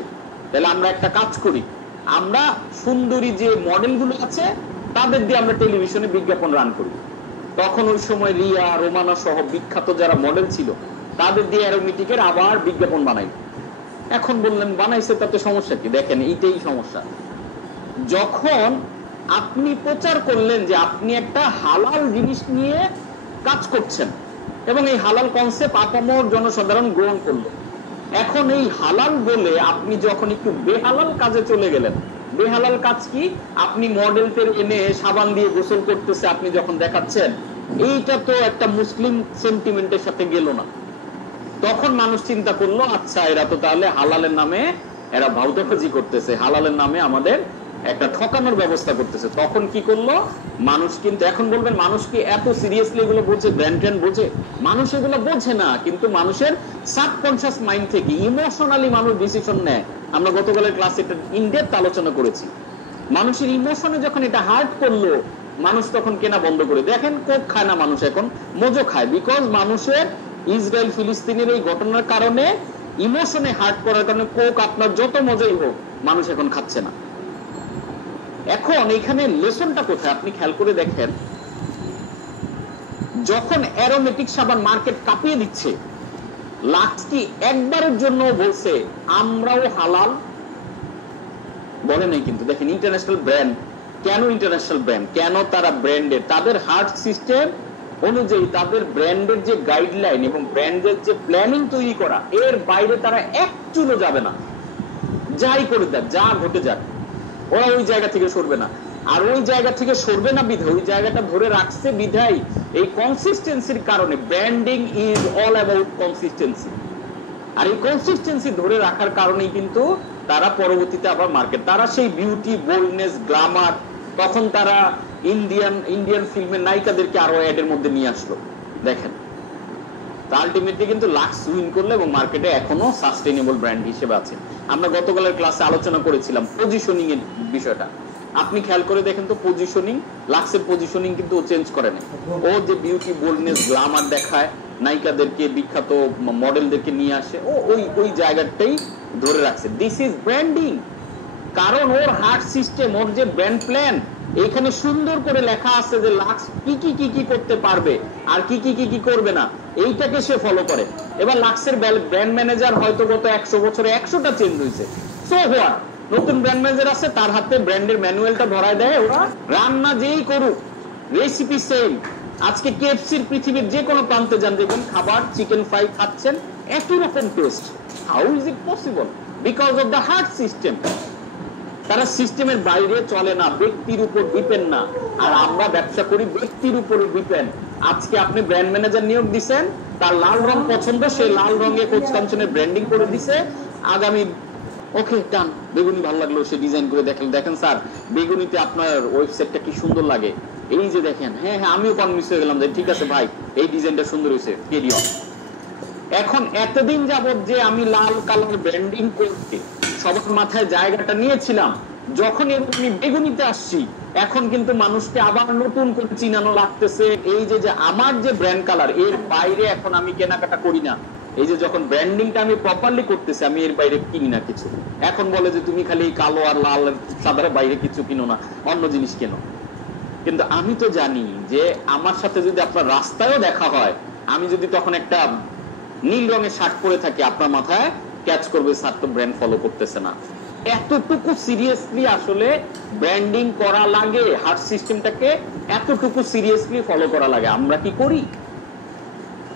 তাহলে আমরা একটা কাজ করি, আমরা সুন্দরী যে মডেলগুলো আছে তাদের দিয়ে আমরা টেলিভিশনে বিজ্ঞাপন রান করি। তখন ওই সময় রিয়া, রোমানা সহ বিখ্যাত যারা মডেল ছিল তাদের দিয়ে অ্যারোমেটিকের আবার বিজ্ঞাপন বানাই। এখন বললেন বানাইছে তাতে সমস্যা কি? দেখেন এইটাই সমস্যা। যখন আপনি প্রচার করলেন যে আপনি একটা হালাল জিনিস নিয়ে কাজ করছেন এবং এই হালাল কনসেপ্ট আপামর জনসাধারণ গ্রহণ করলো, এখন এই হালাল বলে আপনি যখন একটু বেহালাল কাজে চলে গেলেন, বেহালাল কাজ কি? আপনি মডেলদের এনে সাবান দিয়ে গোসল করতেছে আপনি যখন দেখাচ্ছেন, এইটা তো একটা মুসলিম সেন্টিমেন্টের সাথে গেল না। তখন মানুষ চিন্তা করলো আচ্ছা এরা তো তাহলে হালালের নামে এরা ভাউতাবাজি করতেছে, হালালের নামে আমাদের একটা ঠকানোর ব্যবস্থা করতেছে। তখন কি করলো মানুষ? কিন্তু এখন বলবেন মানুষ কি এত সিরিয়াসলি এগুলো বোঝে? ব্র্যান্ড ট্রেন্ড বোঝে? মানুষ এগুলো বোঝে না, কিন্তু মানুষের সাবকনশিয়াস মাইন্ড থেকে ইমোশনালি মানুষ ডিসিশন নেয়। আমরা গতকালের ক্লাসে একটা ইনডেপথ আলোচনা করেছি। মানুষের ইমোশনে যখন এটা হার্ট করলো, মানুষ তখন কেনা বন্ধ করে। দেখেন কোক খায় না মানুষ, এখন মোজো খায়, বিকজ মানুষের ইসরায়েল ফিলিস্তিনের এই ঘটনার কারণে ইমোশনে হার্ট করার কারণে কোক আপনার যত মজাই হোক মানুষ এখন খাচ্ছে না। এখন এখানে লেসনটা কোথায় আপনি খেয়াল করে দেখেন, যখন অ্যারোমেটিক সাবান মার্কেট কাঁপিয়ে দিচ্ছে, লাক্স কি একবারের জন্য বলছে আমরাও হালাল? বলে নাই কিন্তু। দেখেন ইন্টারন্যাশনাল ব্র্যান্ড, কেন ইন্টারন্যাশনাল ব্র্যান্ড, কেন তারা ব্র্যান্ডের তাদের হার্ট সিস্টেম অনুযায়ী তাদের ব্র্যান্ডের যে গাইডলাইন এবং ব্র্যান্ডের যে প্ল্যানিং তৈরি করা, এর বাইরে তারা এক চুলো যাবে না। যাই করে দেখ, যা ঘটে যাক, ওরা ওই জায়গা থেকে সরবে না। আর ওই জায়গা থেকে সরবে না বিধায়, ওই জায়গাটা ধরে রাখছে বিধায় এই কনসিস্টেন্সির কারণে। Branding is all about consistency. আর এই কনসিস্টেন্সি ধরে রাখার কারণেই কিন্তু তারা পরবর্তীতে আবার মার্কেট, তারা সেই বিউটি, বোল্ডনেস, গ্লামার, তখন তারা ইন্ডিয়ান ফিল্মের নায়িকাদেরকে আরো অ্যাডের মধ্যে নিয়ে আসলো। দেখেন আলটিমেটলি কিন্তু লাক্স উইন করলো এবং মার্কেটে এখনো সাস্টেইনেবল ব্র্যান্ড হিসেবে আছে। আমরা গতকালের ক্লাসে আলোচনা করেছিলাম পজিশনিং এর বিষয়টা। আপনি খেয়াল করে দেখেন তো পজিশনিং, লাক্সের পজিশনিং কিন্তু ও চেঞ্জ করে না। ও যে বিউটি, বোল্ডনেস, গ্লামার দেখায়, নায়িকাদেরকে, বিখ্যাত মডেলদেরকে নিয়ে আসে, ও ওই জায়গাটাই ধরে রাখছে। This is branding. কারণ ওর হার্ট সিস্টেম, ওর যে ব্র্যান্ড প্ল্যান, এখানে সুন্দর করে লেখা আছে যে লাক্স কি কি কি কি করতে পারবে আর কি কি কি কি করবে না, এইটাকে সে ফলো করে। এবার লাক্সের ব্র্যান্ড ম্যানেজার হয়তো গত 100 বছরে 100টা চেঞ্জ হয়েছে, সো হোয়াট, নতুন ব্র্যান্ড ম্যানেজার আছে, তার হাতে ব্র্যান্ডের ম্যানুয়ালটা ধরায় দেয়, ওরা রান্না যেই করুক রেসিপি সেম। আজকে কেএফসির পৃথিবীর যে কোনো প্রান্তে যান, দেখুন খাবার চিকেন ফ্রাই খাচ্ছেন, একই রকম test. How is it possible? Because of the heart system. তারা সিস্টেমের বাইরে চলে না, ব্যক্তির উপর ডিপেন্ড না। আর আমরা ব্যবসা করি ব্যক্তির উপরে ডিপেন্ড। আজকে আপনি ব্র্যান্ড ম্যানেজার নিয়োগ দিচ্ছেন, তার লাল রং পছন্দ, সে লাল রঙে কোচ কাঞ্চনের ব্র্যান্ডিং করে দিছে। আগামী ওকে টান, বেগুনি ভালো লাগলো, সে ডিজাইন করে দেখেন, দেখেন স্যার বেগুনিতে আপনার ওয়েবসাইটটা কি সুন্দর লাগে, এই যে দেখেন। হ্যাঁ হ্যাঁ, আমিও কনভিন্স হয়ে গেলাম যে ঠিক আছে ভাই, এই ডিজাইনটা সুন্দর হয়েছে, ক্যারি অন। এখন এতদিন যাবত যে আমি লাল কালার ব্র্যান্ডিং করতে সবার মাথায় জায়গাটা নিয়েছিলাম, যখন আমি বেগুনিতে আসছি, এখন কিন্তু মানুষকে আবার নতুন করে চিনানো লাগতেছে। এই যে আমার যে ব্র্যান্ড কালার, এর বাইরে এখন আমি কেনাকাটা করি না। এই যে যখন ব্র্যান্ডিংটা আমি প্রপারলি করতেছি, আমি এর বাইরে কিনি না কিছু। এখন বলে যে তুমি খালি কালো আর লাল সাদার বাইরে কিছু কিনো না, অন্য জিনিস কেনো। কিন্তু আমি তো জানি যে আমার সাথে যদি আপনার রাস্তায়ও দেখা হয়, আমি যদি তখন একটা নীল রঙের শার্ট পরে থাকি, আপনার মাথায় ক্যাচ করবে স্যার তো ব্র্যান্ড ফলো করতেছে না। এতটুকু সিরিয়াসলি আসলে ব্র্যান্ডিং করা লাগে, হার্ট সিস্টেমটাকে এতটুকু সিরিয়াসলি ফলো করা লাগে। আমরা কি করি?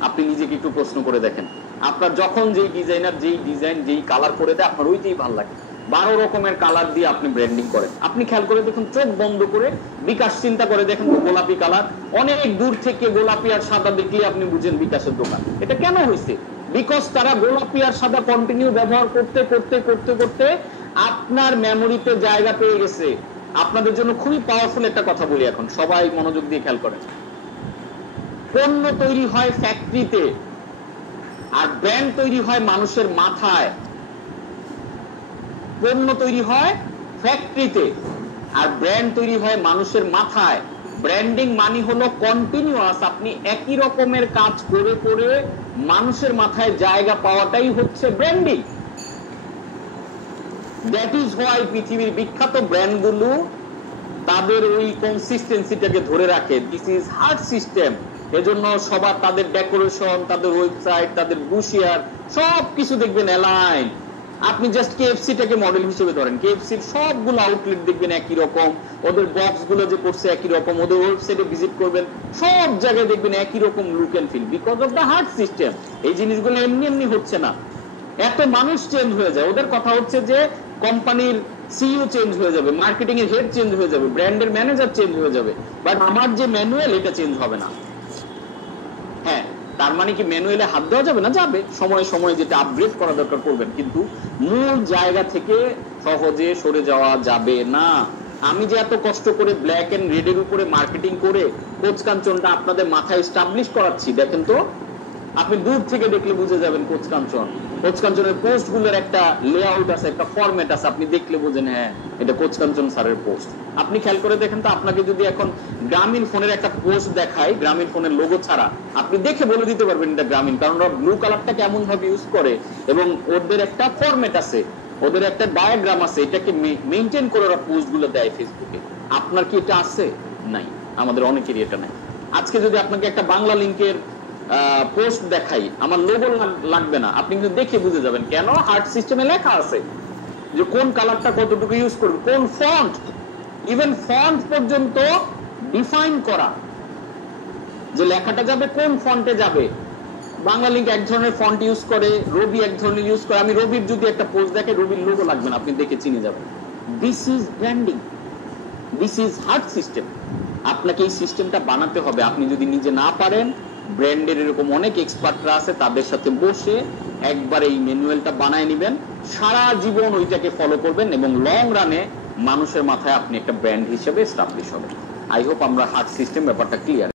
আপনি নিজেকে একটু প্রশ্ন করে দেখেন। আপনার যখন যেই ডিজাইনার যেই ডিজাইন যেই কালার করে দেয়, আপনার ওইটাই ভালো লাগে। 12 রকমের কালার দিয়ে আপনি ব্র্যান্ডিং করেন। আপনি খেয়াল করে দেখুন, চোখ বন্ধ করে বিকাশ চিন্তা করে দেখেন তো, গোলাপি কালার, অনেক দূর থেকে গোলাপি আর সাদা দেখলে আপনি বুঝেন বিকাশের দোকান। এটা কেন হয়েছে? বিকজ তারা গোলাপি আর সাদা কন্টিনিউ ব্যবহার করতে করতে করতে করতে আপনার মেমোরিতে জায়গা পেয়ে গেছে। আপনাদের জন্য খুবই পাওয়ারফুল একটা কথা বলি, এখন সবাই মনোযোগ দিয়ে খেয়াল করেন। পণ্য তৈরি হয় ফ্যাক্টরিতে, আর ব্র্যান্ড তৈরি হয় মানুষের মাথায়। পণ্য তৈরি হয় ফ্যাক্টরিতে, আর ব্র্যান্ড তৈরি হয় মানুষের মাথায়। ব্র্যান্ডিং মানে হলো কন্টিনিউয়াস, আপনি একই রকমের কাজ করে করে মানুষের মাথায় জায়গা পাওয়াটাই হচ্ছে ব্র্যান্ডিং। দ্যাট ইজ হোয়াই পৃথিবীর বিখ্যাত ব্র্যান্ডগুলো তাদের ওই কনসিস্টেন্সিটাকে ধরে রাখে। This is heart system. এজন্য সবার তাদের ডেকোরেশন, তাদের ওয়েবসাইট, তাদের বুশিয়ার সবকিছু দেখবেন অ্যালাইন। আপনি জাস্ট কেএফসিটাকে মডেল হিসেবে ধরেন, কেএফসির সবগুলো আউটলেট দেখবেন একই রকম, ওদের বক্স গুলো যে করছে একই রকম, ওদের ওয়েবসাইটে ভিজিট করবেন সব জায়গায় দেখবেন একই রকম look and feel, because of the heart system. এই জিনিসগুলো এমনি এমনি হচ্ছে না। এত মানুষ চেঞ্জ হয়ে যায়, ওদের কথা হচ্ছে যে কোম্পানির সিইও চেঞ্জ হয়ে যাবে, মার্কেটিং এর হেড চেঞ্জ হয়ে যাবে, ব্র্যান্ডের ম্যানেজার চেঞ্জ হয়ে যাবে, বাট আমার যে ম্যানুয়াল এটা চেঞ্জ হবে না। হ্যাঁ, তার মানে কি ম্যানুয়ালে হাত দেওয়া যাবে না? যাবে, সময়ে সময়ে যেটা আপগ্রেড করা দরকার করবেন, কিন্তু মূল জায়গা থেকে সহজে সরে যাওয়া যাবে না। আমি যে এত কষ্ট করে ব্ল্যাক এন্ড রেড এর উপরে মার্কেটিং করে কোচ কাঞ্চনটা আপনাদের মাথায় এস্টাবলিশ করাচ্ছি, দেখেন তো, আপনি দূর থেকে দেখলে বুঝে যাবেন কোচ কাঞ্চন। কোচ কাঞ্চনের পোস্ট গুলোর একটা লেআউট আছে, একটা ফরম্যাট আছে, আপনি দেখলে বুঝেন হ্যাঁ এটা কোচ কাঞ্চন স্যারের পোস্ট। আপনি খেয়াল করে দেখেন তো, আপনাকে যদি এখন গ্রামীণ ফোনের একটা পোস্ট দেখায় গ্রামীণ ফোনের লোগো ছাড়া, আপনি দেখে বলে দিতে পারবেন এটা গ্রামীণ, কারণ ওরা ব্লু কালারটা কেমন ভাবে ইউজ করে এবং ওদের একটা ফরম্যাট আছে, ওদের একটা ডায়াগ্রাম আছে, এটাকে মেইনটেইন করে ওরা পোস্ট গুলো দেয় ফেসবুকে। আপনার কি এটা আছে? নাই, আমাদের অনেকেরই এটা নাই। আজকে যদি আপনাকে একটা বাংলা লিংকের পোস্ট দেখাই, আমার লোগো লাগবে না, আপনি কিন্তু দেখে বুঝে যাবেন। কেন? হার্ট সিস্টেমে লেখা আছে যে কোন কালারটা কতটুকু ইউজ করবে, কোন ফন্ট, ইভেন ফন্ট পর্যন্ত ডিফাইন করা, যে লেখাটা যাবে কোন ফন্টে যাবে। বাংলা লিংক এক ধরনের ফন্ট ইউজ করে, রবি এক ধরনের ইউজ করে। আমি রবির যদি একটা পোস্ট দেখে, রবির লোগো লাগবে না, আপনি দেখে চিনে যাবেন। This is branding, this is heart system. আপনাকে এই সিস্টেমটা বানাতে হবে। আপনি যদি নিজে না পারেন, ব্র্যান্ডের এরকম অনেক এক্সপার্টরা আছে, তাদের সাথে বসে একবার এই ম্যানুয়ালটা বানায় নেবেন, সারা জীবন ওইটাকে ফলো করবেন এবং লং রানে মানুষের মাথায় আপনি একটা ব্র্যান্ড হিসেবে এস্টাবলিশ হবেন। আই হোপ আমরা হার্ট সিস্টেম ব্যাপারটা ক্লিয়ার।